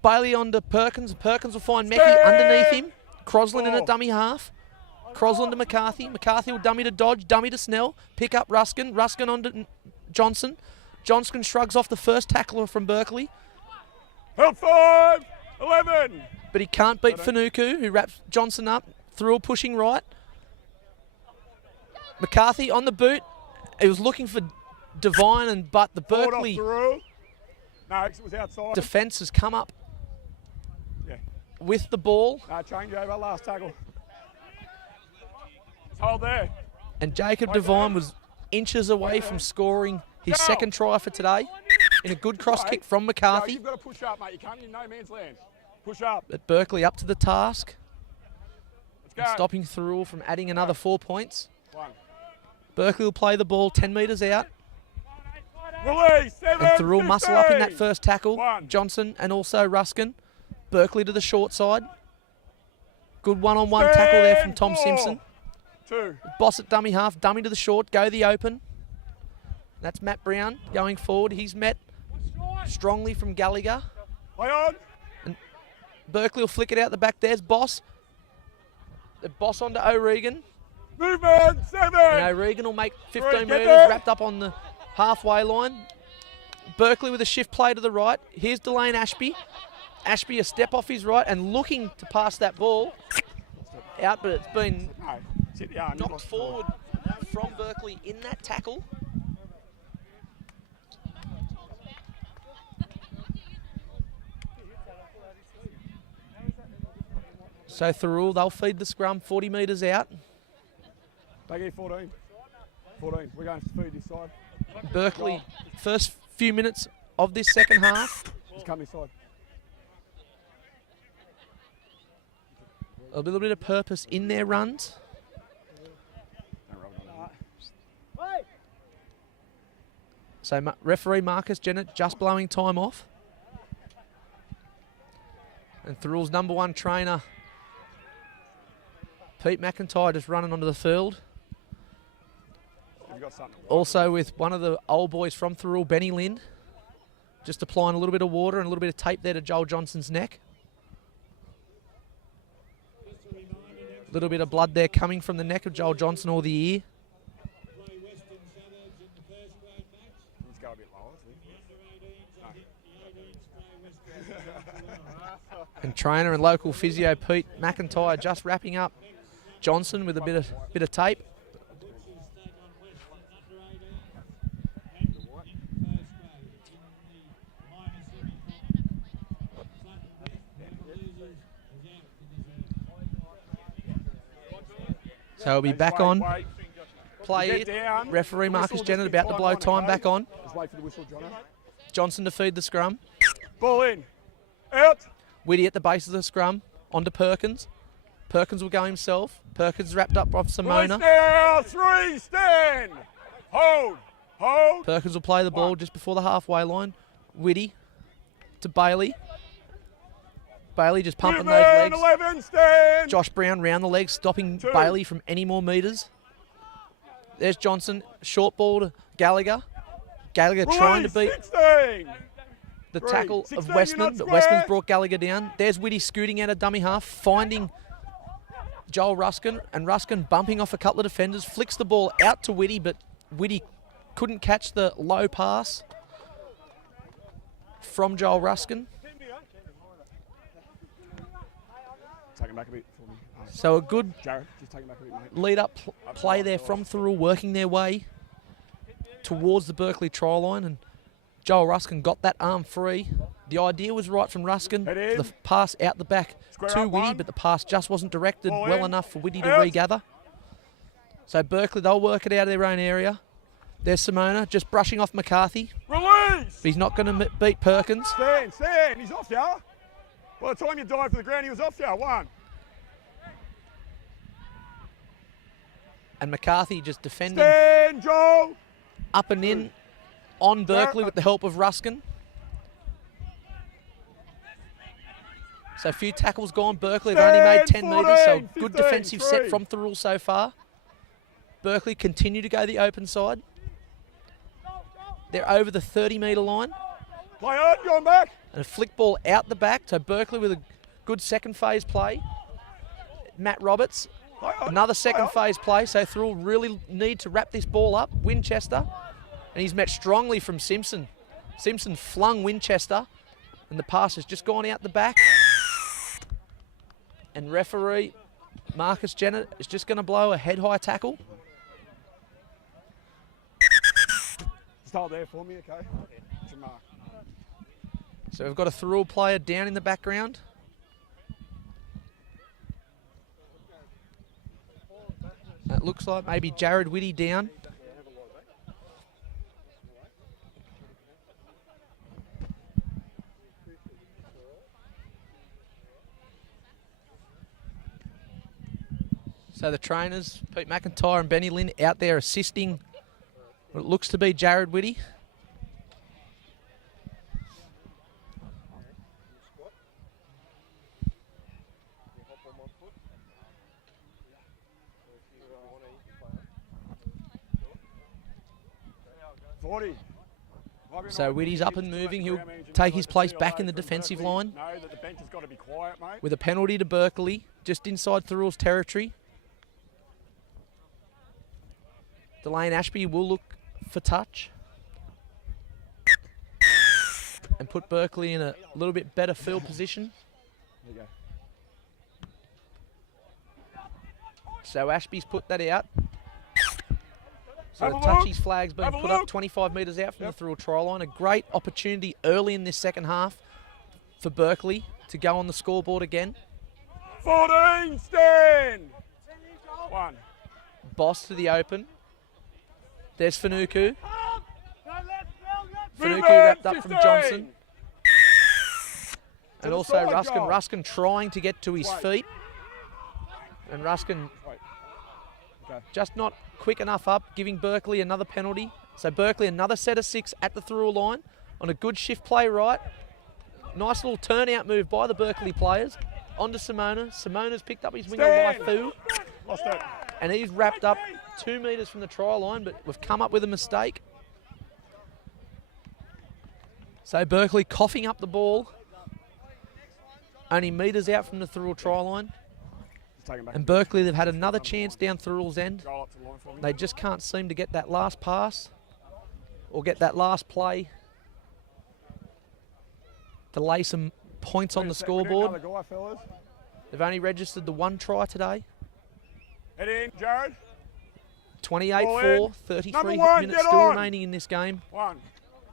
Bailey onto Perkins. Perkins will find Mackey underneath him. Crosland in a dummy half. Crosland to McCarthy. McCarthy will dummy to Dodge, dummy to Snell. Pick up Ruskin. Ruskin onto Johnson. Johnson shrugs off the first tackler from Berkeley. Held 5. 11. But he can't beat Fanuku, who wraps Johnson up. Thirroul pushing right. McCarthy on the boot. He was looking for Devine, but the Berkeley No, it was outside. defence has come up with the ball. Change over, last tackle. Hold there. And Jacob Devine was inches away from scoring his second try for today in a good cross kick from No, McCarthy. you've got to push up, mate. You can't in no man's land. Push up. But Berkeley up to the task, Let's go. stopping Thirroul from adding another 4 points. 1. Berkeley will play the ball 10 metres out. Release. 7. And Thirroul muscle up in that first tackle. One. Johnson and also Ruskin. Berkeley to the short side. Good one-on-one tackle there from Tom 4, Simpson. 2. Boss at dummy half, dummy to the short, go the open. That's Matt Brown going forward. He's met strongly from Gallagher. Play on. Berkeley will flick it out the back. There's Boss. The Boss onto O'Regan. Movement, 7. And O'Regan will make 15 Get metres, there. wrapped up on the halfway line. Berkeley with a shift play to the right. Here's Delane Ashby. Ashby a step off his right and looking to pass that ball out, but it's been No, sit the arm. knocked forward from Berkeley in that tackle. So Thirroul, they'll feed the scrum 40 metres out. Back here, 14. 14. We're going to feed this side. Berkeley, first few minutes of this second half. Just come this side. A little bit of purpose in their runs. So referee Marcus Jennett just blowing time off. And Thirroul's number 1 trainer, Pete McIntyre, just running onto the field. You've got something. Also with one of the old boys from Thirroul, Benny Lind, just applying a little bit of water and a little bit of tape there to Joel Johnson's neck. A little bit of blood there coming from the neck of Joel Johnson or the ear. Let's go a bit lower. And trainer and local physio Pete McIntyre just wrapping up Johnson with a bit of tape. So he'll be back on. Play Get it. down. Referee Marcus Whistle, Jennett just be about to tight blow on it, time okay? back on. Just wait for the whistle, Jono. Johnson to feed the scrum. Ball in. Out. Whitty at the base of the scrum. Onto Perkins. Perkins will go himself. Perkins wrapped up off Release Simona. now. 3. Stand. Hold. Hold. Perkins will play the ball just before the halfway line. Whitty to Bailey. Bailey just pumping those Movement, legs. 11. Stand. Josh Brown round the legs, stopping 2. Bailey from any more metres. There's Johnson, short ball to Gallagher. Gallagher trying to beat 16. the 3. tackle 16, of you're Westman, not but square. Westman's brought Gallagher down. There's Whitty scooting out of dummy half, finding Joel Ruskin, and Ruskin bumping off a couple of defenders, flicks the ball out to Whitty, but Whitty couldn't catch the low pass from Joel Ruskin. Take him back a bit for me. So a good Jared, just take him back a bit, mate. lead-up play there from Thirroul, working their way towards the Berkeley try line, and Joel Ruskin got that arm free. The idea was right from Ruskin, Head in. the pass out the back Square to up, Whitty, 1. but the pass just wasn't directed Ball well in. enough for Whitty to Out. regather. So Berkeley, they'll work it out of their own area. There's Simona, just brushing off McCarthy. Release. He's not going to beat Perkins. Stand. Stand. He's off ya. By the time you dive to the ground, he was off ya. 1. And McCarthy just defending Stand, Joel. up and in on Berkeley with the help of Ruskin. So a few tackles gone. Berkeley have only made 10 metres, so a 14, good 15, defensive set 3. from Thirroul so far. Berkeley continue to go the open side. They're over the 30-metre line. Play on. Going back. And a flick ball out the back. So Berkeley with a good second phase play. Matt Roberts, Play on. another Play second on. phase play. So Thirroul really need to wrap this ball up. Winchester. And he's met strongly from Simpson. Simpson flung Winchester. And the pass has just gone out the back. And referee Marcus Jennett is just going to blow a head-high tackle. Start there for me, okay? What's your mark? So we've got a Thirroul player down in the background. It looks like maybe Jared Whitty down. So the trainers, Pete McIntyre and Benny Lynn, out there assisting what it looks to be Jared Whitty. 40. So Whitty's up and moving. He'll take his place back in the defensive line. No, that the bench has got to be quiet, mate. With a penalty to Berkeley, just inside Thirroul's territory. Delane Ashby will look for touch. And put Berkeley in a little bit better field position. There you go. So Ashby's put that out. So Have the a touchies look. flag's been Have a put up look. 25 metres out from the Thirroul try line. A great opportunity early in this second half for Berkeley to go on the scoreboard again. 14, stand. 1. Boss to the open. There's Fanuku. Fanuku Move wrapped it, up from 15. Johnson. And the also side, Ruskin. Joel. Ruskin trying to get to his Wait. feet. And Ruskin Wait. Okay. just not quick enough up, giving Berkeley another penalty. So Berkeley another set of 6 at the Thirroul line on a good shift play right. Nice little turnout move by the Berkeley players. On to Simona. Simona's picked up his winger Stand. Waifu. Lost it. And he's wrapped up 2 metres from the try line, but we've come up with a mistake. So Berkeley coughing up the ball. Only metres out from the Thirroul try line. Just take him back. And Berkeley, they've had another chance down Thirroul's end. Goal up to the line for me. They just can't seem to get that last pass or get that last play to lay some points on the We need scoreboard. another guy, fellas. They've only registered the 1 try today. Head in, Jared. 28-4, 33 Number 1, minutes get still on. remaining in this game. 1.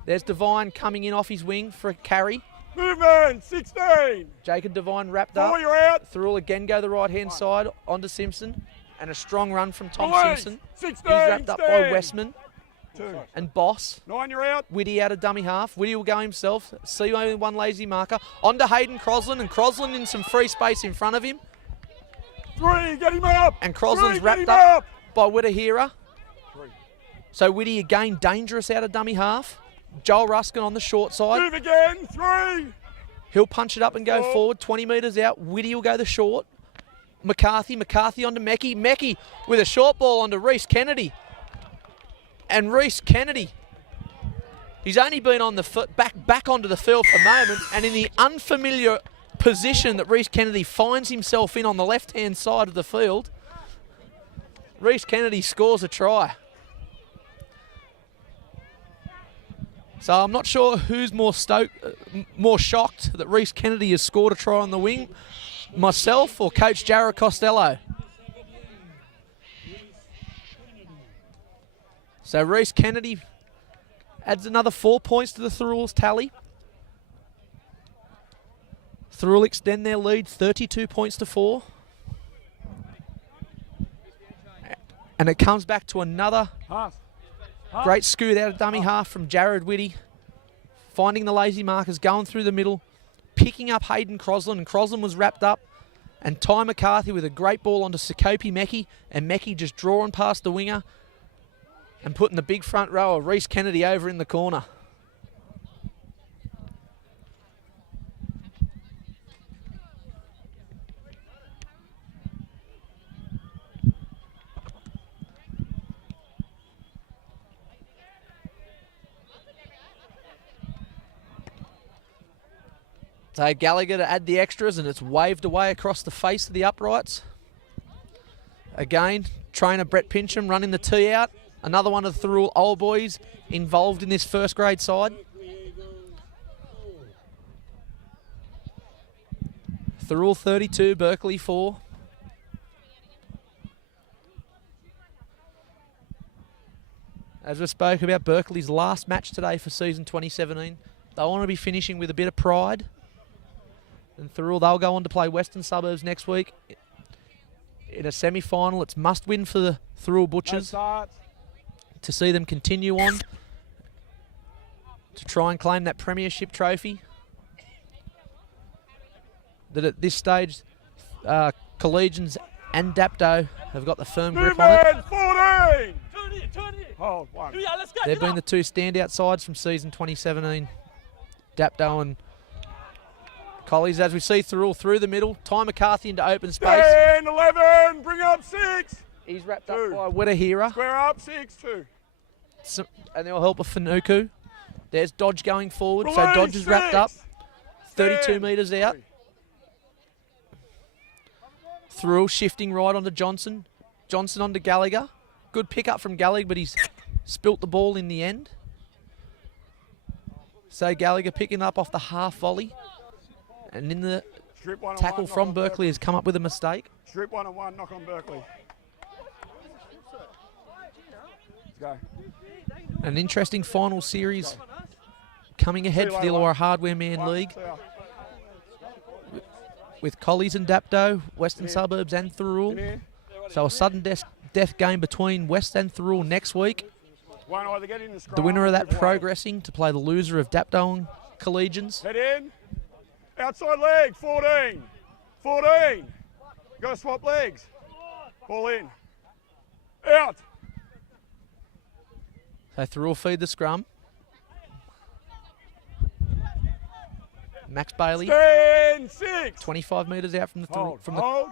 There's Devine coming in off his wing for a carry. Movement, 16. Jacob Devine wrapped 4, up. you're out. Thirroul again go the right-hand side onto Simpson. And a strong run from Tom Police, Simpson. 16, He's wrapped up by stand. Westman 2. and Boss. 9, you're out. Whitty out of dummy half. Whitty will go himself. See only one lazy marker. On to Hayden Crosland, and Crosland in some free space in front of him. 3, get him up. And Crosland's 3, wrapped get him up by Whittahira. 3. So Whitty again dangerous out of dummy half. Joel Ruskin on the short side. Move again. 3. He'll punch it up and go 4. forward, 20 metres out. Whitty will go the short. McCarthy onto Meckie. Meckie with a short ball onto Reece Kennedy. And Reece Kennedy, he's only been on the back onto the field for a moment, and in the unfamiliar position that Reece Kennedy finds himself in on the left-hand side of the field, Reece Kennedy scores a try. So I'm not sure who's more shocked that Reece Kennedy has scored a try on the wing, myself or Coach Jarrah Costello. So Reece Kennedy adds another 4 points to the Thirroul's tally. Thirroul extend their lead 32 points to 4. And it comes back to another Pass. great scoot out of dummy half from Jared Whitty. Finding the lazy markers, going through the middle, picking up Hayden Crosland, and Crosland was wrapped up. And Ty McCarthy with a great ball onto Sekope Meckie, and Meckie just drawing past the winger and putting the big front row of Reece Kennedy over in the corner. So Gallagher to add the extras, and it's waved away across the face of the uprights. Again, trainer Brett Pincham running the tee out. Another one of the Thirroul old boys involved in this first grade side. Thirroul 32, Berkeley 4. As we spoke about, Berkeley's last match today for season 2017. They want to be finishing with a bit of pride. And Thirroul, they'll go on to play Western Suburbs next week in a semi-final. It's must-win for the Thirroul Butchers to see them continue on to try and claim that premiership trophy. That at this stage, Collegians and Dapto have got the firm grip on it. 14. Hold 1. They've been the 2 standout sides from season 2017. Dapto and Collies, as we see Thirroul through the middle. Ty McCarthy into open space. 10, 11, bring up 6. He's wrapped 2. up by Whittahira. Square up 6, 2. and they'll help a Fanuku. There's Dodge going forward, so Release, Dodge is wrapped up. 32 Stand. metres out. Thirroul shifting right onto Johnson. Johnson onto Gallagher. Good pick up from Gallagher, but he's spilt the ball in the end. So Gallagher picking up off the half volley. And in the Strip 1 and tackle 1, knock from on Berkeley has come up with a mistake. Strip 1 and 1, knock on Berkeley. Let's go. An interesting final series coming ahead for the Illawarra Hardware Man League with Collies and Dapto, Western Suburbs and Thirroul. So a sudden death game between West and Thirroul next week. One either get in the scrum, The winner of that move away. progressing to play the loser of Dapto and Collegians. Head in. Outside leg, 14. 14. Got to swap legs. Ball in. Out. So Thirroul feed the scrum. Max Bailey, Stand 6. 25 metres out from the Hold. from the Hold.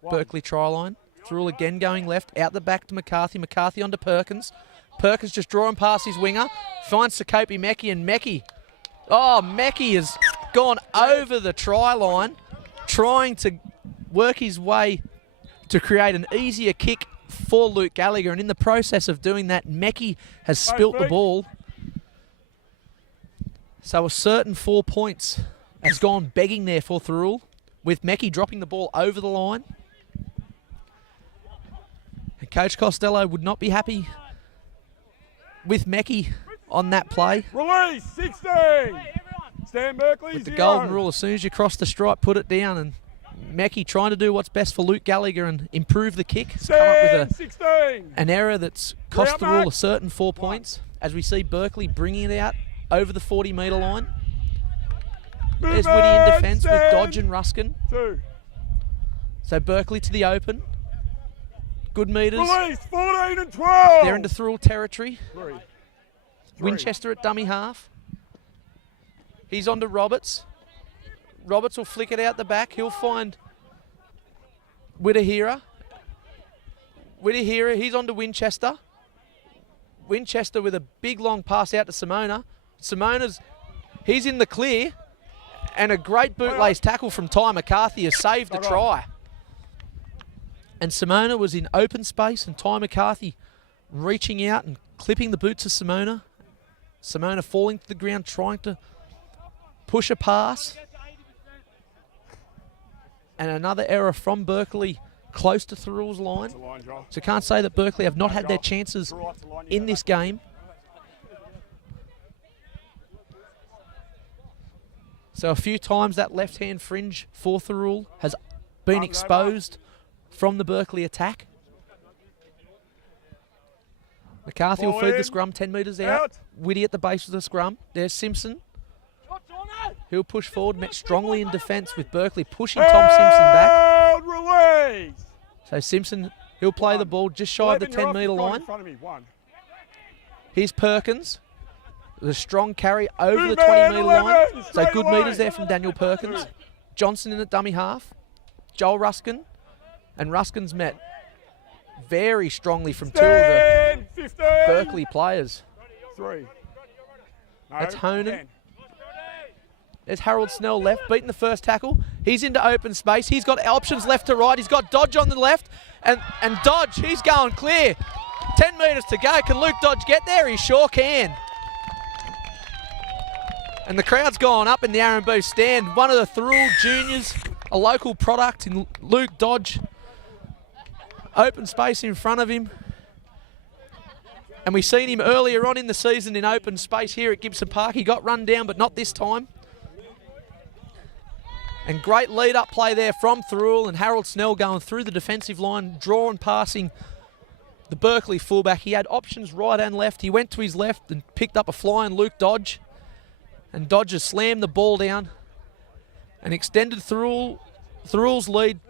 One. Berkeley try line. Thirroul again going left, out the back to McCarthy. McCarthy onto Perkins. Perkins just drawing past his winger. Finds Sakopi Mecki, and Mecki. Oh, Mecki has gone over the try line, trying to work his way to create an easier kick for Luke Gallagher. And in the process of doing that, Mecki has spilt the ball. So a certain 4 points has gone begging there for Thirroul, with Mecki dropping the ball over the line. And Coach Costello would not be happy with Mecki on that play. Release, 16. Stand Berkeley, With the 0. golden rule, as soon as you cross the stripe, put it down. And Mecki trying to do what's best for Luke Gallagher and improve the kick. Has come up Stand with 16. an error that's cost Out, the rule mate. a certain 4 points. As we see Berkeley bringing it out over the 40-metre line. There's Whitty in defence with Stand. Dodge and Ruskin. 2. So Berkeley to the open. Good metres. Release, 14 and 12. They're into Thirroul territory. 3. Winchester at dummy half. He's on to Roberts. Roberts will flick it out the back. He'll find Whittahira. Whittahira, he's on to Winchester. Winchester with a big long pass out to Simona. He's in the clear. And a great bootlace tackle from Ty McCarthy has saved the try. And Simona was in open space, and Ty McCarthy reaching out and clipping the boots of Simona. Simona falling to the ground, trying to push a pass. And another error from Berkeley close to Thirroul's line. So can't say that Berkeley have not had their chances in this game. So a few times that left-hand fringe for Thirroul has been exposed from the Berkeley attack. McCarthy will feed the scrum 10 metres out. Whitty at the base of the scrum. There's Simpson. He'll push forward, met strongly in defence with Berkeley pushing Tom Simpson back. Release. So Simpson, he'll play the ball just shy of the 10-metre line. Here's Perkins. With a strong carry over the 20-metre line. So good metres there from Daniel Perkins. Johnson in at dummy half. Joel Ruskin. And Ruskin's met very strongly from two of the 15. Berkeley players. 3. That's Honan. There's Harold Snell left, beating the first tackle. He's into open space. He's got options left to right. He's got Dodge on the left. And Dodge, he's going clear. 10 metres to go. Can Luke Dodge get there? He sure can. And the crowd's gone up in the Aramboo stand. One of the Thirroul juniors, a local product in Luke Dodge. Open space in front of him. And we've seen him earlier on in the season in open space here at Gibson Park. He got run down, but not this time. And great lead-up play there from Thirroul, and Harold Snell going through the defensive line, drawing, passing the Berkeley fullback. He had options right and left. He went to his left and picked up a flying Luke Dodge. And Dodge has slammed the ball down and extended Thirroul's lead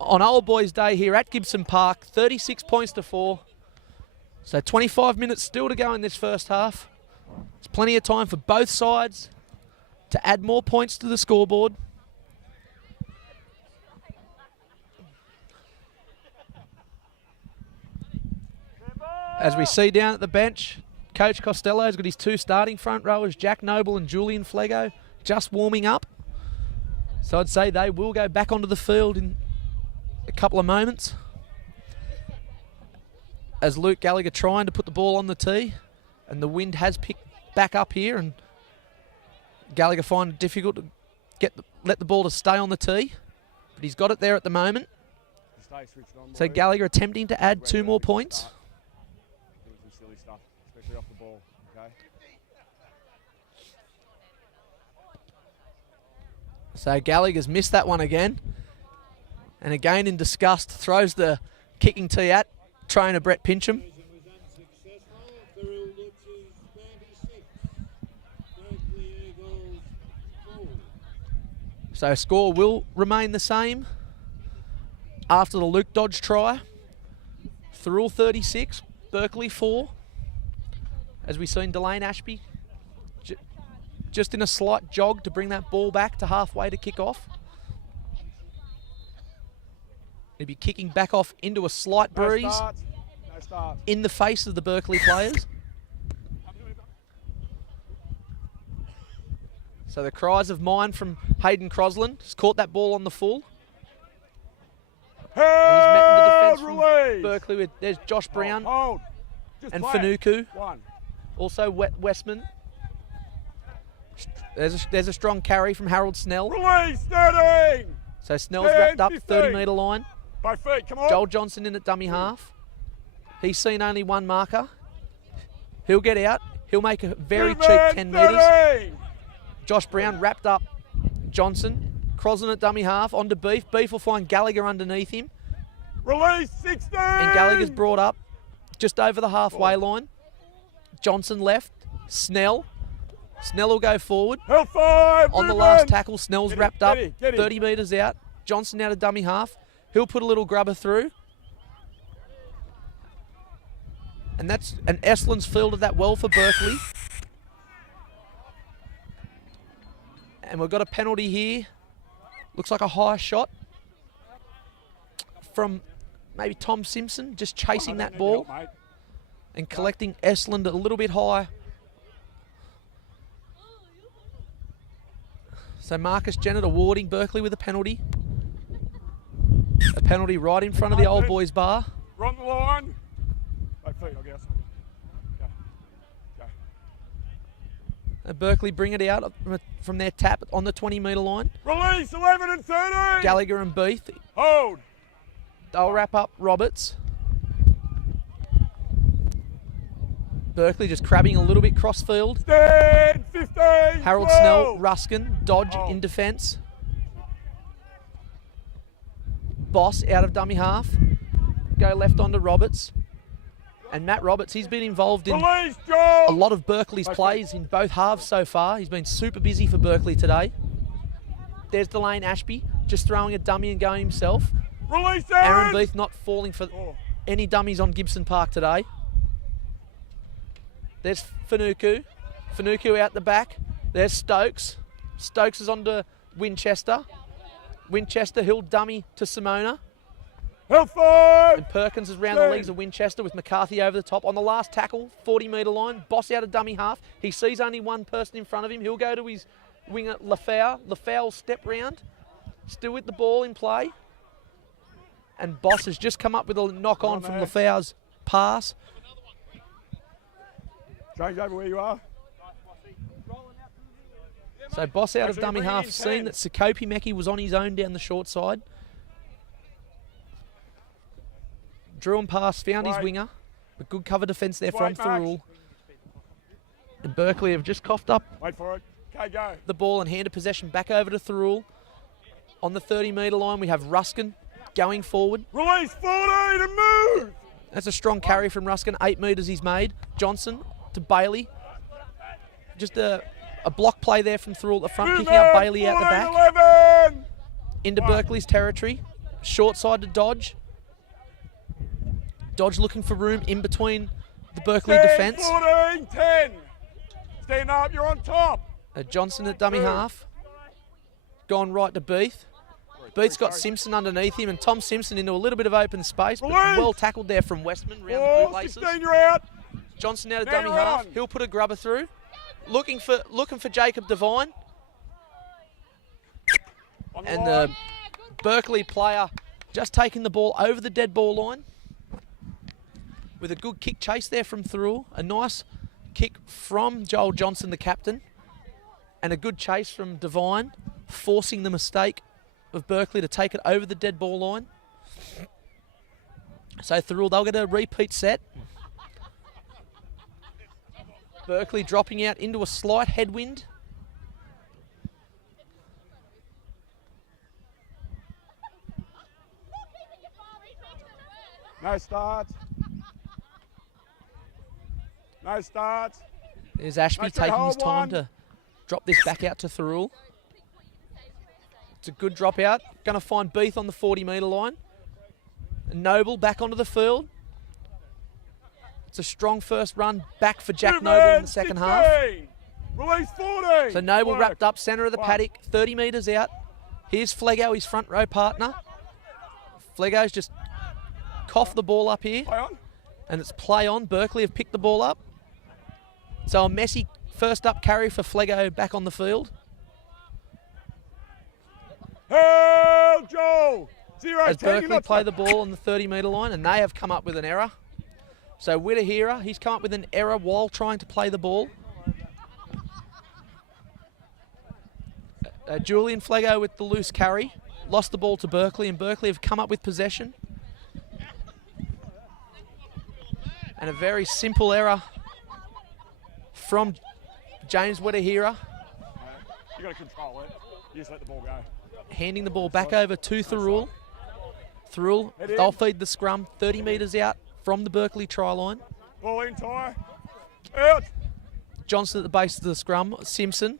on Old Boys Day here at Gibson Park, 36 points to 4. So 25 minutes still to go in this first half. There's plenty of time for both sides to add more points to the scoreboard. As we see down at the bench, Coach Costello's got his 2 starting front rowers, Jack Noble and Julian Flego, just warming up. So I'd say they will go back onto the field in a couple of moments. As Luke Gallagher trying to put the ball on the tee, and the wind has picked back up here, and Gallagher find it difficult to let the ball to stay on the tee, but he's got it there at the moment. So Gallagher attempting to add 2 more points. Doing some silly stuff, especially off the ball. Okay. So Gallagher's missed that one again, and again in disgust throws the kicking tee at trainer Brett Pincham. So score will remain the same after the Luke Dodge try. Thirroul 36, Berkeley 4. As we've seen Delane Ashby just in a slight jog to bring that ball back to halfway to kick off. He'll be kicking back off into a slight breeze No starts. in the face of the Berkeley players. So the cries of mine from Hayden Crosland. He's caught that ball on the full. He's met in the defence from Berkeley with, there's Josh Brown Hold. Just and play it. Finucane. One. Also Westman. There's a strong carry from Harold Snell. Release 13. So Snell's 10, wrapped up 15. 30-metre line. By feet, come on. Joel Johnson in at dummy half. He's seen only 1 marker. He'll get out. He'll make a very cheap 10 metres. 13. Josh Brown wrapped up Johnson. Crosland at dummy half. On to Beef. Beef will find Gallagher underneath him. Release 16. And Gallagher's brought up just over the halfway line. Johnson left. Snell. Snell will go forward. Hell 5. On the move last in. tackle, Snell's Get him, wrapped up get him, get him. 30 metres out. Johnson out of dummy half. He'll put a little grubber through. And Eslin's fielded that well for Berkeley. And we've got a penalty here. Looks like a high shot from maybe Tom Simpson, just chasing that ball and collecting Esland a little bit high. So Marcus Jennett awarding Berkeley with a penalty. A penalty right in front of the old boys bar. We're on the line. By feet, I guess. Go. Berkeley bring it out from their tap on the 20-metre line. Release 11 and 13. Gallagher and Beef. Hold. They'll wrap up Roberts. Berkeley just crabbing a little bit crossfield. Stand 15. Harold 12. Snell, Ruskin, Dodge in defence. Boss out of dummy half. Go left onto Roberts. And Matt Roberts, he's been involved in Release, Joel. a lot of Berkeley's plays in both halves so far. He's been super busy for Berkeley today. There's Delane Ashby, just throwing a dummy and going himself. Release Aaron Beath not falling for Oh. any dummies on Gibson Park today. There's Finucane. Finucane out the back. There's Stokes. Stokes is on to Winchester. Winchester, he'll dummy to Simona. Hell 5. And Perkins is round the legs of Winchester with McCarthy over the top. On the last tackle, 40-metre line. Boss out of dummy half. He sees only one person in front of him. He'll go to his winger, Lafau. Lafau will step round. Still with the ball in play. And Boss has just come up with a knock-on from Lafau's pass. Change over where you are. So Boss out of Actually, dummy bring it half, in, seen that Sikopi Meki was on his own down the short side. Drew and pass, found his Wait. winger. A good cover defence there Wait, from Max. Thirroul. And Berkeley have just coughed up Wait for it. Okay, go. the ball and handed possession back over to Thirroul. On the 30-metre line, we have Ruskin going forward. Release 14 and move. That's a strong carry from Ruskin. 8 metres he's made. Johnson to Bailey. Just a block play there from Thirroul at the front, Move picking up out, Bailey out the 14, back. 11. Into Berkeley's territory. Short side to Dodge. Dodge looking for room in between the Berkeley Stand defence. 14, 10. Stand up, you're on top. Johnson at dummy half. Gone right to Beath. Beath's got Simpson underneath him, and Tom Simpson into a little bit of open space, but Release. well tackled there from Westman round the Ball, bootlaces. 16, you're out. Johnson out of Now dummy you're half. on. He'll put a grubber through. Looking for Jacob Devine. On And line. the Berkeley player just taking the ball over the dead ball line. With a good kick chase there from Thirroul. A nice kick from Joel Johnson, the captain. And a good chase from Devine, forcing the mistake of Berkeley to take it over the dead ball line. So Thirroul, they'll get a repeat set. Berkeley dropping out into a slight headwind. No starts. No starts. There's Ashby Nice to taking his hold time one. to drop this back out to Thirroul. It's a good drop out. Going to find Beath on the 40-metre line. And Noble back onto the field. It's a strong first run back for Jack Noble in the second half. Release 40. So Noble Work. wrapped up centre of the One. paddock, 30 metres out. Here's Flego, his front row partner. Flego's just coughed the ball up here. Play on. And it's play on. Berkeley have picked the ball up. So a messy first up carry for Flego back on the field. Hell, Joel. 0 As 10. You're Berkeley not play the ball on the 30-metre line, and they have come up with an error. So Whittahira, he's come up with an error while trying to play the ball. Julian Flego with the loose carry. Lost the ball to Berkeley, and Berkeley have come up with possession. And a very simple error from James Whittahira, You got to control it. You just let the ball go. handing the ball back over to Thirroul. Thirroul, Head in. they'll feed the scrum 30 metres out from the Berkeley try line. Ball in, Ty. Out. Johnson at the base of the scrum. Simpson's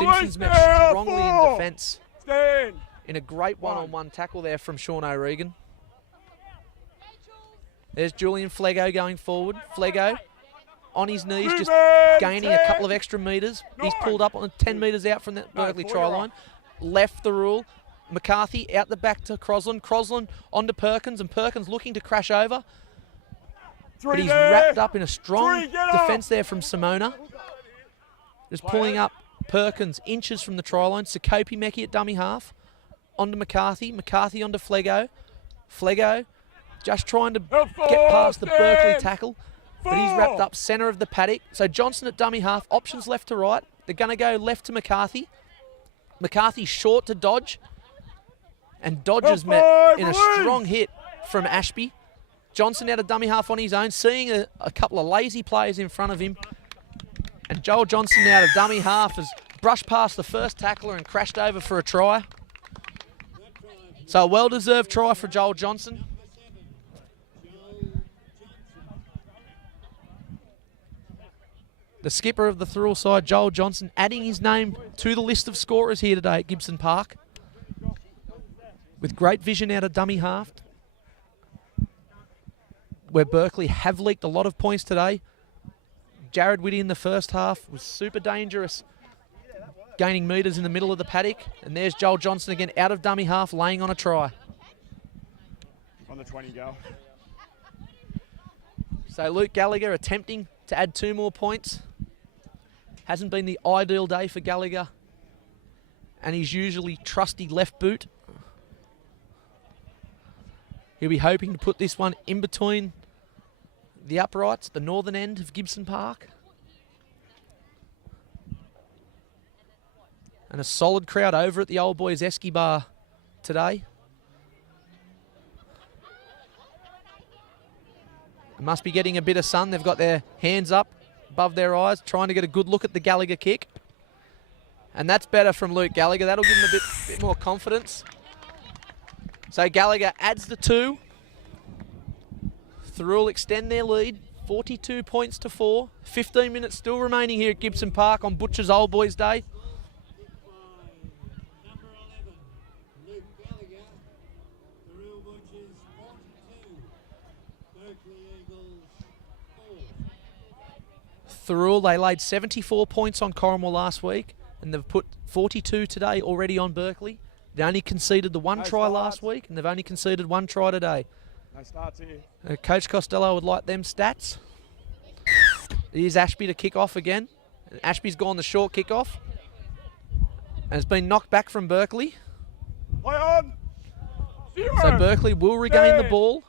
Release met now, strongly in 4. defence Stand. in a great one-on-one tackle there from Sean O'Regan. There's Julian Flego going forward. Flego on his knees, just Movement, gaining 10. a couple of extra metres. He's pulled up on 10 metres out from that No, Berkeley 4 try you're line. Left the rule. McCarthy out the back to Crosland. Crosland onto Perkins, and Perkins looking to crash over. But he's wrapped up in a strong 3, get up. defence there from Simona. Just pulling up Perkins inches from the try line. Sakopi Meki at dummy half. Onto McCarthy. McCarthy onto Flego. Flego just trying to get past the Berkeley tackle. But he's wrapped up centre of the paddock. So Johnson at dummy half. Options left to right. They're going to go left to McCarthy. McCarthy short to Dodge. And Dodge is met in a strong hit from Ashby. Johnson out of dummy half on his own, seeing a couple of lazy players in front of him. And Joel Johnson out of dummy half has brushed past the first tackler and crashed over for a try. So a well-deserved try for Joel Johnson. The skipper of the Thirroul side, Joel Johnson, adding his name to the list of scorers here today at Gibson Park. With great vision out of dummy half, where Berkeley have leaked a lot of points today. Jared Whitty in the first half was super dangerous, gaining metres in the middle of the paddock. And there's Joel Johnson again out of dummy half, laying on a try. On the 20 go. So Luke Gallagher attempting to add 2 more points. Hasn't been the ideal day for Gallagher and his usually trusty left boot. He'll be hoping to put this one in between the uprights, the northern end of Gibson Park. And a solid crowd over at the Old Boys Esky Bar today. They must be getting a bit of sun. They've got their hands up above their eyes, trying to get a good look at the Gallagher kick. And that's better from Luke Gallagher. That'll give him a bit more confidence. So Gallagher adds the 2. Thirroul extend their lead, 42 points to 4. 15 minutes still remaining here at Gibson Park on Butcher's Old Boys Day. Number 11, Luke Gallagher, Thirroul Butchers 42, Berkeley Eagles 4. Thirroul, they laid 74 points on Cornwall last week, and they've put 42 today already on Berkeley. They only conceded the 1 No try starts. last week, and they've only conceded 1 try today. No starts here. Coach Costello would like them stats. Here's Ashby to kick off again. And Ashby's gone the short kick off. And it's been knocked back from Berkeley. Play on. So Berkeley will regain the ball.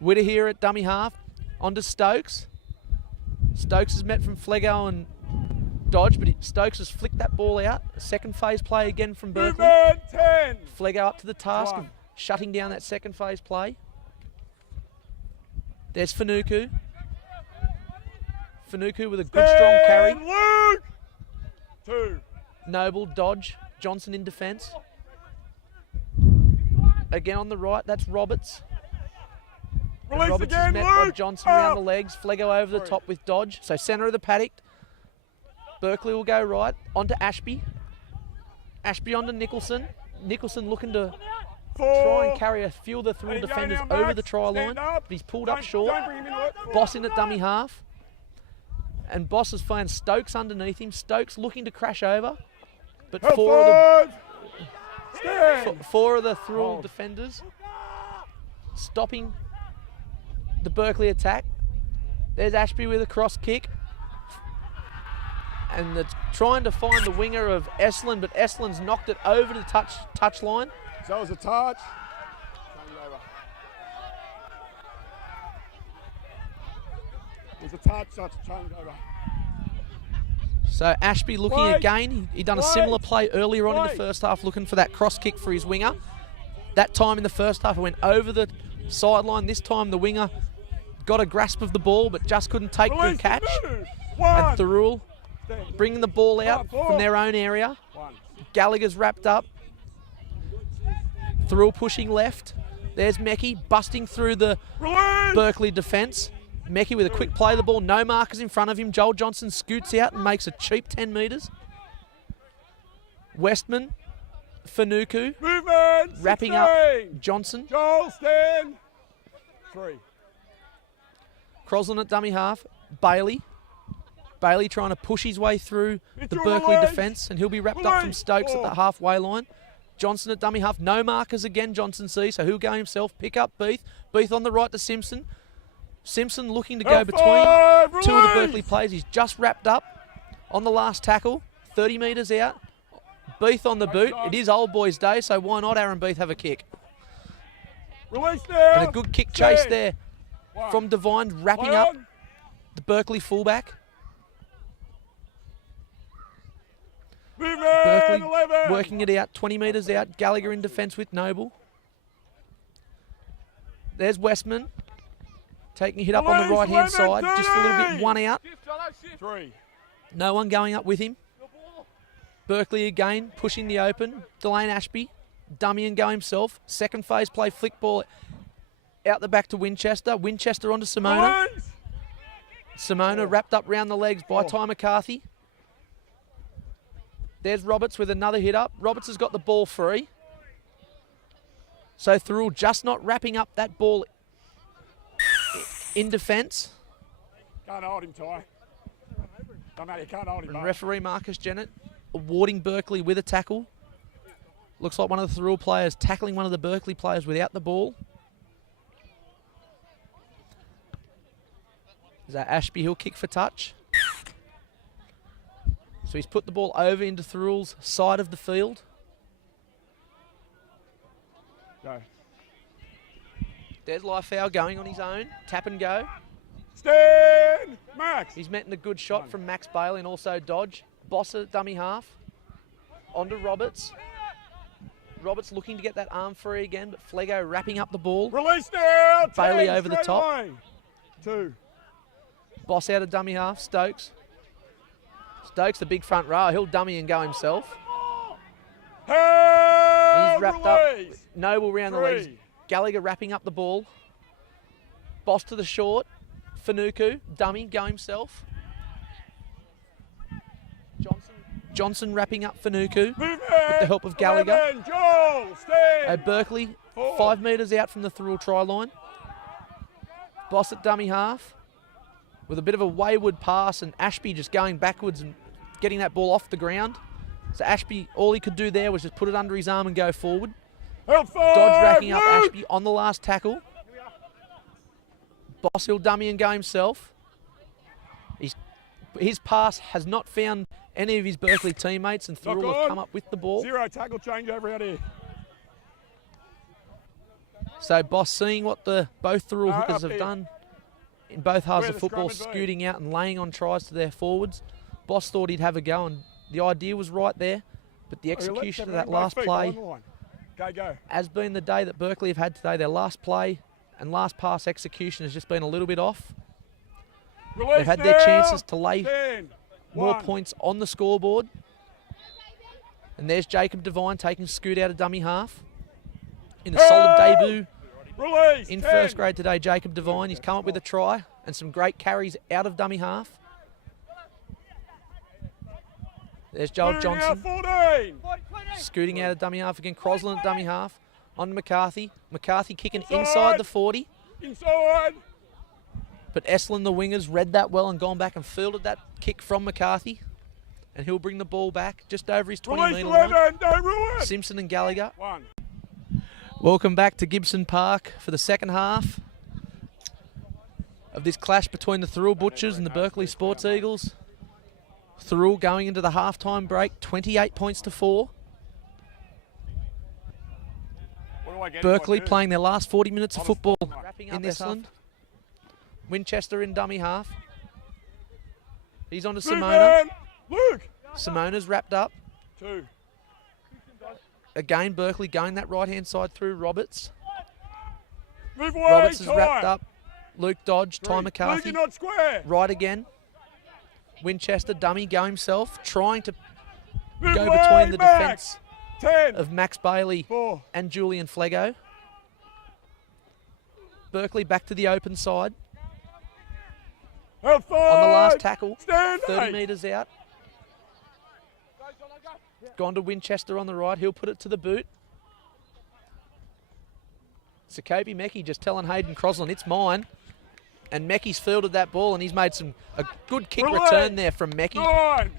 Witter here at dummy half. On to Stokes. Stokes is met from Flego and Dodge, but Stokes has flicked that ball out. Second phase play again from Berkeley. 10. Flego up to the task of shutting down that second phase play. There's Fanuku. Fanuku with a good strong carry. Luke. 2. Noble, Dodge, Johnson in defence. Again on the right, that's Roberts. Release Roberts again, is met by Luke. Johnson around the legs. Flego over the top with Dodge. So centre of the paddock. Berkeley will go right. On to Ashby. Ashby on to Nicholson. Nicholson looking to 4. try and carry a few of the Thirroul And you go defenders now, over Max. the try line. Stand up. But he's pulled up Don't short. bring him into it. Boss in at dummy half. And Boss has found Stokes underneath him. Stokes looking to crash over. But Help four of Stand. the Thirroul defenders stopping the Berkeley attack. There's Ashby with a cross kick. And it's trying to find the winger of Estlin, but Estlin's knocked it over the touch line. So it was a touch. Change over. It was a touch, so it's a change over. So Ashby looking Wait. again. He done a Wait. similar play earlier on in the Wait. first half, looking for that cross kick for his winger. That time in the first half, it went over the sideline. This time the winger got a grasp of the ball, but just couldn't take the Release catch. the And 1. Thirroul Stand. bringing the ball out from their own area. 1. Gallagher's wrapped up. Thirroul pushing left. There's Meckie busting through the Release. Berkeley defence. Meckie with a quick play of the ball. No markers in front of him. Joel Johnson scoots out and makes a cheap 10 metres. Westman, Fanuku, Movement. wrapping up 16. Johnson. Joel, stand. 3. Croslin at dummy half. Bailey. Bailey trying to push his way through It's the your Berkeley release. defence, and he'll be wrapped up from Release. Stokes at 4. the halfway line. Johnson at dummy half. No markers again, Johnson sees, so he'll go himself. Pick up Beath. Beath on the right to Simpson. Simpson looking to go F5, between two of the release. Berkeley players. He's just wrapped up on the last tackle. 30 metres out. Beath on the boot. It is old boys' day, so why not Aaron Beath have a kick? Release now. And a good kick chase Stand. there 1. from Devine, wrapping Play up on. the Berkeley fullback. Movement. Berkeley 11. working it out, 20 metres out. Gallagher in defence with Noble. There's Westman taking a hit up on the Release, right-hand Lemon, side. Just a little bit 30. one out. 3. No one going up with him. Berkeley again pushing the open. Delane Ashby, dummy and go himself. Second phase play, flick ball out the back to Winchester. Winchester onto Simona. Release. Simona wrapped up round the legs by Ty McCarthy. There's Roberts with another hit up. Roberts has got the ball free. So Thirroul just not wrapping up that ball in defence. Can't hold him, Ty. Don't matter, you can't hold him, And mate. referee Marcus Jennett awarding Berkeley with a tackle. Looks like one of the Thirroul players tackling one of the Berkeley players without the ball. Is that Ashby? He'll kick for touch. So he's put the ball over into Thirroul's side of the field. Go. There's Lifeau going on his own. Tap and go. Stand. Max. He's met in a good shot from Max Bailey and also Dodge. Bossa, dummy half. On to Roberts. Roberts looking to get that arm free again, but Flego wrapping up the ball. Release now. Bailey 10, over the straight top. away. 2. Boss out of dummy half. Stokes. Stokes, the big front row. He'll dummy and go himself. He's wrapped up. Noble round the legs. 3. Gallagher wrapping up the ball. Boss to the short. Fanuku, dummy, go himself. Johnson wrapping up Fanuku with the help of Gallagher. 11, Joel, stand. Berkeley, 4. 5 metres out from the Thirroul try line. Boss at dummy half with a bit of a wayward pass, and Ashby just going backwards and getting that ball off the ground. So Ashby, all he could do there was just put it under his arm and go forward. Help 5, Dodge racking up Luke. Ashby on the last tackle. Boss, he'll dummy and go himself. his pass has not found any of his Berkeley teammates, and Thirroul have come up with the ball. 0 tackle change over out here. So Boss seeing what both Thirroul hookers have here. done in both halves Where of the football, scrummers be? scooting out and laying on tries to their forwards. Boss thought he'd have a go, and the idea was right there, but the execution of that last play Go. has been the day that Berkeley have had today. Their last play and last pass execution has just been a little bit off. Release They've had their now. chances to lay 10, more 1. points on the scoreboard. And there's Jacob Devine taking Scoot out of dummy half. In a solid debut Release. in 10. first grade today, Jacob Devine. He's come up with a try and some great carries out of dummy half. There's Joel Blue now, Johnson 14. scooting out of dummy half again. Crosland at dummy half. On to McCarthy. McCarthy kicking Inside. inside the 40. Inside. But Estlin, the wingers, read that well and gone back and fielded that kick from McCarthy. And he'll bring the ball back just over his 20-metre Release line. 11. Don't ruin. Simpson and Gallagher. 1. Welcome back to Gibson Park for the second half of this clash between the Thirroul Butchers and the Berkeley Sports Eagles. Thirroul going into the halftime break, 28 points to 4. What do I get Berkeley if I do? playing their last 40 minutes of football Wrapping in this one. Winchester in dummy half. He's on to Blue Simona. man. Luke. Simona's wrapped up. 2. Again, Berkeley going that right-hand side through Roberts. Move away. Roberts is time. wrapped up. Luke Dodge, Ty 3. McCarthy. Luke, you're not square. Right again. Winchester dummy go himself, trying to Move go away, between the Max. defence 10. of Max Bailey 4. and Julian Flego. Berkeley back to the open side. Outside. On the last tackle, Stand 30 8. metres out. Gone to Winchester on the right. He'll put it to the boot. Sakobi Meckie just telling Hayden Crosland, it's mine. And Meckie's fielded that ball, and he's made a good kick Release. return there from Meckie. 9.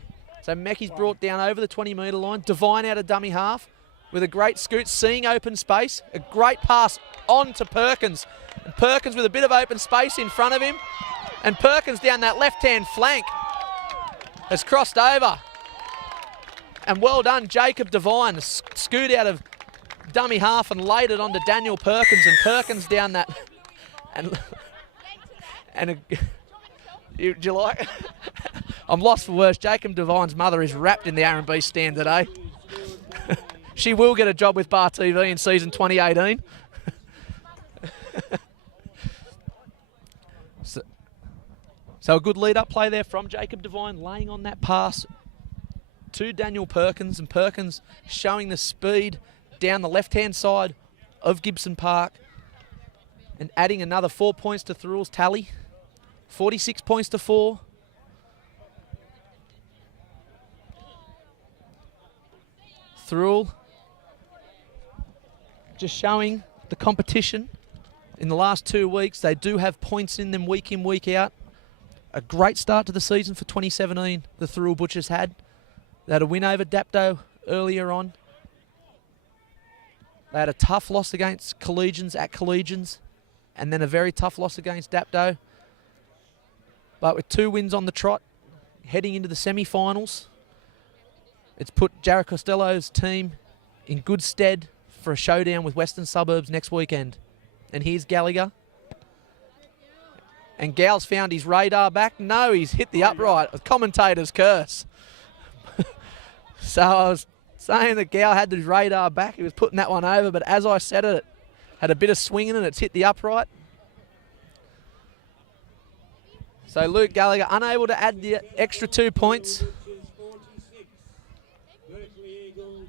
So Meckie's brought down over the 20-metre line. Devine out of dummy half with a great scoot, seeing open space. A great pass on to Perkins. And Perkins with a bit of open space in front of him. And Perkins down that left-hand flank has crossed over. And well done, Jacob Devine. Scoot out of dummy half and laid it onto Daniel Perkins. And Perkins down that... And do you like? I'm lost for words. Jacob Devine's mother is wrapped in the R&B stand today. She will get a job with Bar TV in season 2018. So a good lead-up play there from Jacob Devine, laying on that pass to Daniel Perkins, and Perkins showing the speed down the left-hand side of Gibson Park and adding another 4 points to Thirroul's tally. 46 points to 4. Thirroul just showing the competition in the last 2 weeks. They do have points in them week in, week out. A great start to the season for 2017 the Thirroul Butchers had. They had a win over Dapto earlier on. They had a tough loss against Collegians at Collegians, and then a very tough loss against Dapto. But with 2 wins on the trot, heading into the semi-finals, it's put Jared Costello's team in good stead for a showdown with Western Suburbs next weekend. And here's Gallagher. And Gal's found his radar back. No, he's hit the upright. A commentator's curse. So I was saying that Gal had his radar back. He was putting that one over, but as I said it, had a bit of swing in it. It's hit the upright. So Luke Gallagher unable to add the extra 2 points. Butchers 46. Berkeley Eagles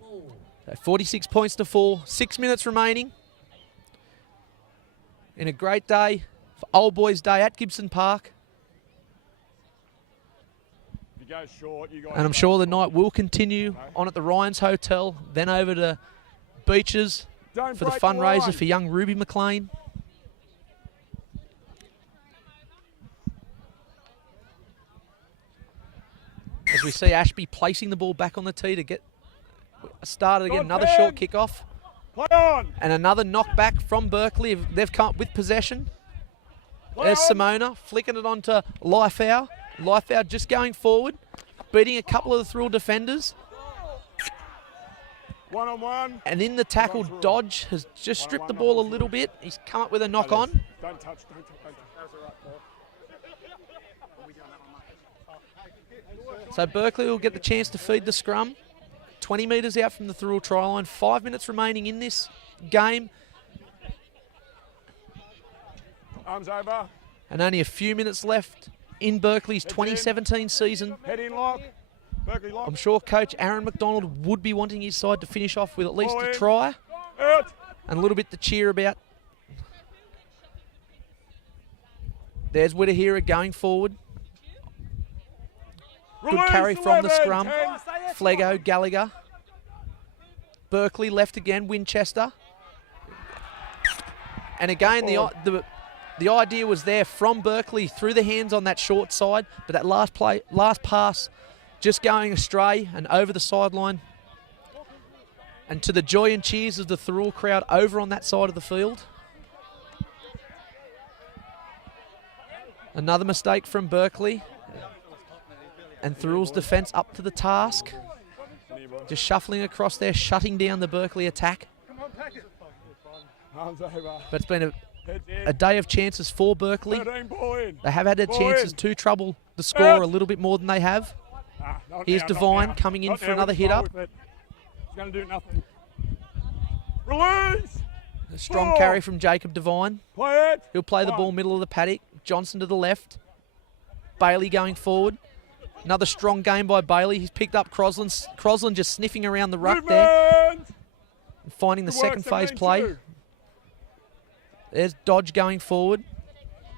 4. So 46 points to 4. 6 minutes remaining. In a great day for Old Boys Day at Gibson Park. If you go short, you guys And I'm go sure the short. night will continue on at the Ryan's Hotel, then over to Beaches Don't for the break fundraiser line. for young Ruby McLean. As we see Ashby placing the ball back on the tee to get started again. Another short kickoff Play on. and another knockback from Berkeley. They've come up with possession. Play There's on. Simona flicking it onto Lifeau. Lythau just going forward, beating a couple of the Thirroul defenders. 1-on-1. And in the tackle, Dodge has just stripped the ball a little bit. He's come up with a knock on. Don't touch. So Berkeley will get the chance to feed the scrum. 20 metres out from the Thirroul try line. 5 minutes remaining in this game. Arms over. And only a few minutes left in Berkeley's 2017 season. Head in lock. Berkeley lock. I'm sure Coach Aaron McDonald would be wanting his side to finish off with at least a try Out. and a little bit to cheer about. There's Widahira going forward. Good carry from the scrum. Flego, Gallagher. Berkeley left again, Winchester. And again, the idea was there from Berkeley through the hands on that short side, but that last pass just going astray and over the sideline. And to the joy and cheers of the Thirroul crowd over on that side of the field. Another mistake from Berkeley. And Thirroul's defence up to the task. Just shuffling across there, shutting down the Berkeley attack. Arms over. But it's been a day of chances for Berkeley. 13 ball in. They have had their Ball chances in. to trouble the score a little bit more than they have. Not Here's now, Devine not now. coming in Not for now, another let's hit roll up. with it. It's going to do nothing. Release. A strong Ball. carry from Jacob Devine. Play it. He'll play the ball One. middle of the paddock. Johnson to the left. Bailey going forward. Another strong game by Bailey. He's picked up Crosland. Crosland just sniffing around the ruck there. Movement. And finding the Good work, second phase 17-2. play. There's Dodge going forward.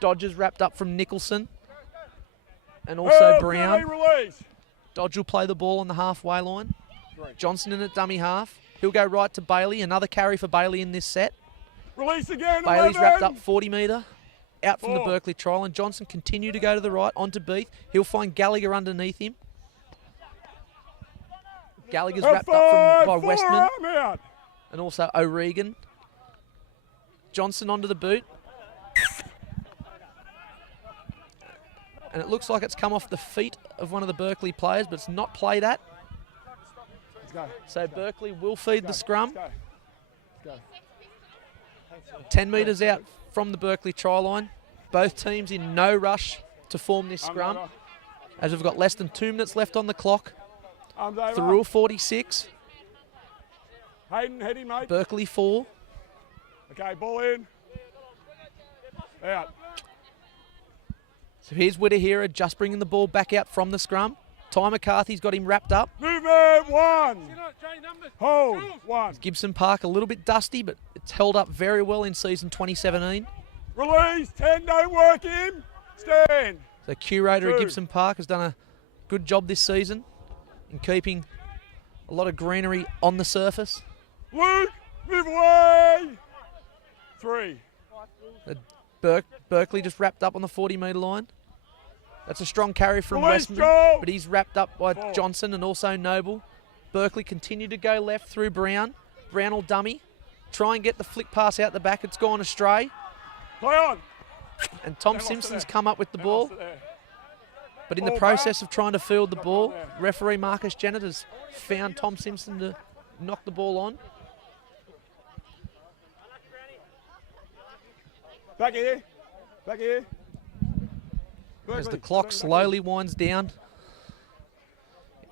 Dodge is wrapped up from Nicholson. And also Well, Brown. release. Dodge will play the ball on the halfway line. Johnson in at dummy half. He'll go right to Bailey. Another carry for Bailey in this set. Release again. Bailey's 11. wrapped up 40 metre. Out from the 4. Berkeley trial. And Johnson continue to go to the right onto Beath. He'll find Gallagher underneath him. Gallagher's wrapped up by Westman. I'm out. And also O'Regan. Johnson onto the boot. And it looks like it's come off the feet of one of the Berkeley players, but it's not played at. Let's go. So Berkeley will feed the scrum. Let's go. 10 metres out from the Berkeley try line. Both teams in no rush to form this scrum, over. as we've got less than 2 minutes left on the clock. Arms over. Thirroul 46, Hayden, head in, mate. Berkeley 4. Okay, ball in. Out. So here's Widahira just bringing the ball back out from the scrum. Ty McCarthy's got him wrapped up. Movement. 1. Hold. 1. Gibson Park a little bit dusty, but it's held up very well in season 2017. Release. 10. Don't work him. Stand. The curator at 2. Gibson Park has done a good job this season in keeping a lot of greenery on the surface. Luke. Move away. 3. Berkeley just wrapped up on the 40-metre line. That's a strong carry from Release, Westman, Joel. but he's wrapped up by 4. Johnson and also Noble. Berkeley continue to go left through Brown. Brown will dummy. Try and get the flick pass out the back. It's gone astray. Play on. And Tom They lost it Simpson's there. come up with the They ball. lost it there. But in the Ball process back. of trying to field the Got ball, one there. referee Marcus Jennett has found Tom Simpson to knock the ball on. Back here. Back here. As the Berkeley, clock back slowly winds down.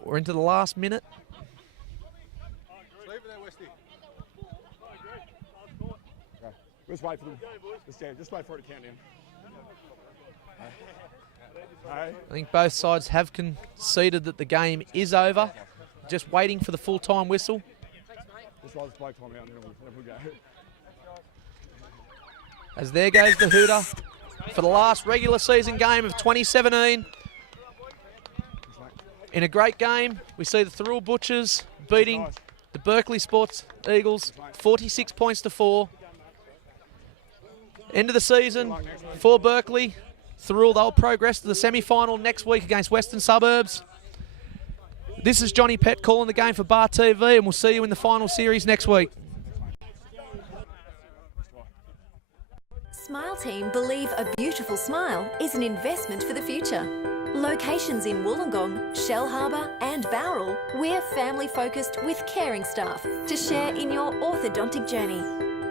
We're into the last minute. Just wait for them. Just wait for it to count down. Hey. I think both sides have conceded that the game is over. Just waiting for the full-time whistle. Just while this bloke time out and then we'll go. As there goes the hooter for the last regular season game of 2017. In a great game, we see the Thirroul Butchers beating the Berkeley Sports Eagles 46 points to 4. End of the season for Berkeley. Thirroul, they'll progress to the semi-final next week against Western Suburbs. This is Johnny Pett calling the game for Bar TV, and we'll see you in the final series next week. Smile Team believe a beautiful smile is an investment for the future. Locations in Wollongong, Shell Harbour and Thirroul, we're family focused with caring staff to share in your orthodontic journey.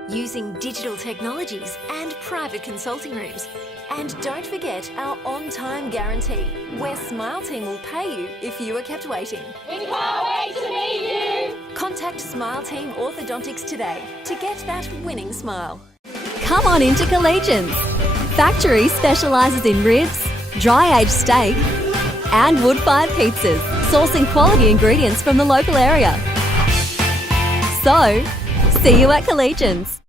Using digital technologies and private consulting rooms. And don't forget our on-time guarantee, where Smile Team will pay you if you are kept waiting. We can't wait to meet you. Contact Smile Team Orthodontics today to get that winning smile. Come on into Collegians. Factory specialises in ribs, dry-aged steak and wood-fired pizzas, sourcing quality ingredients from the local area. So, see you at Collegians.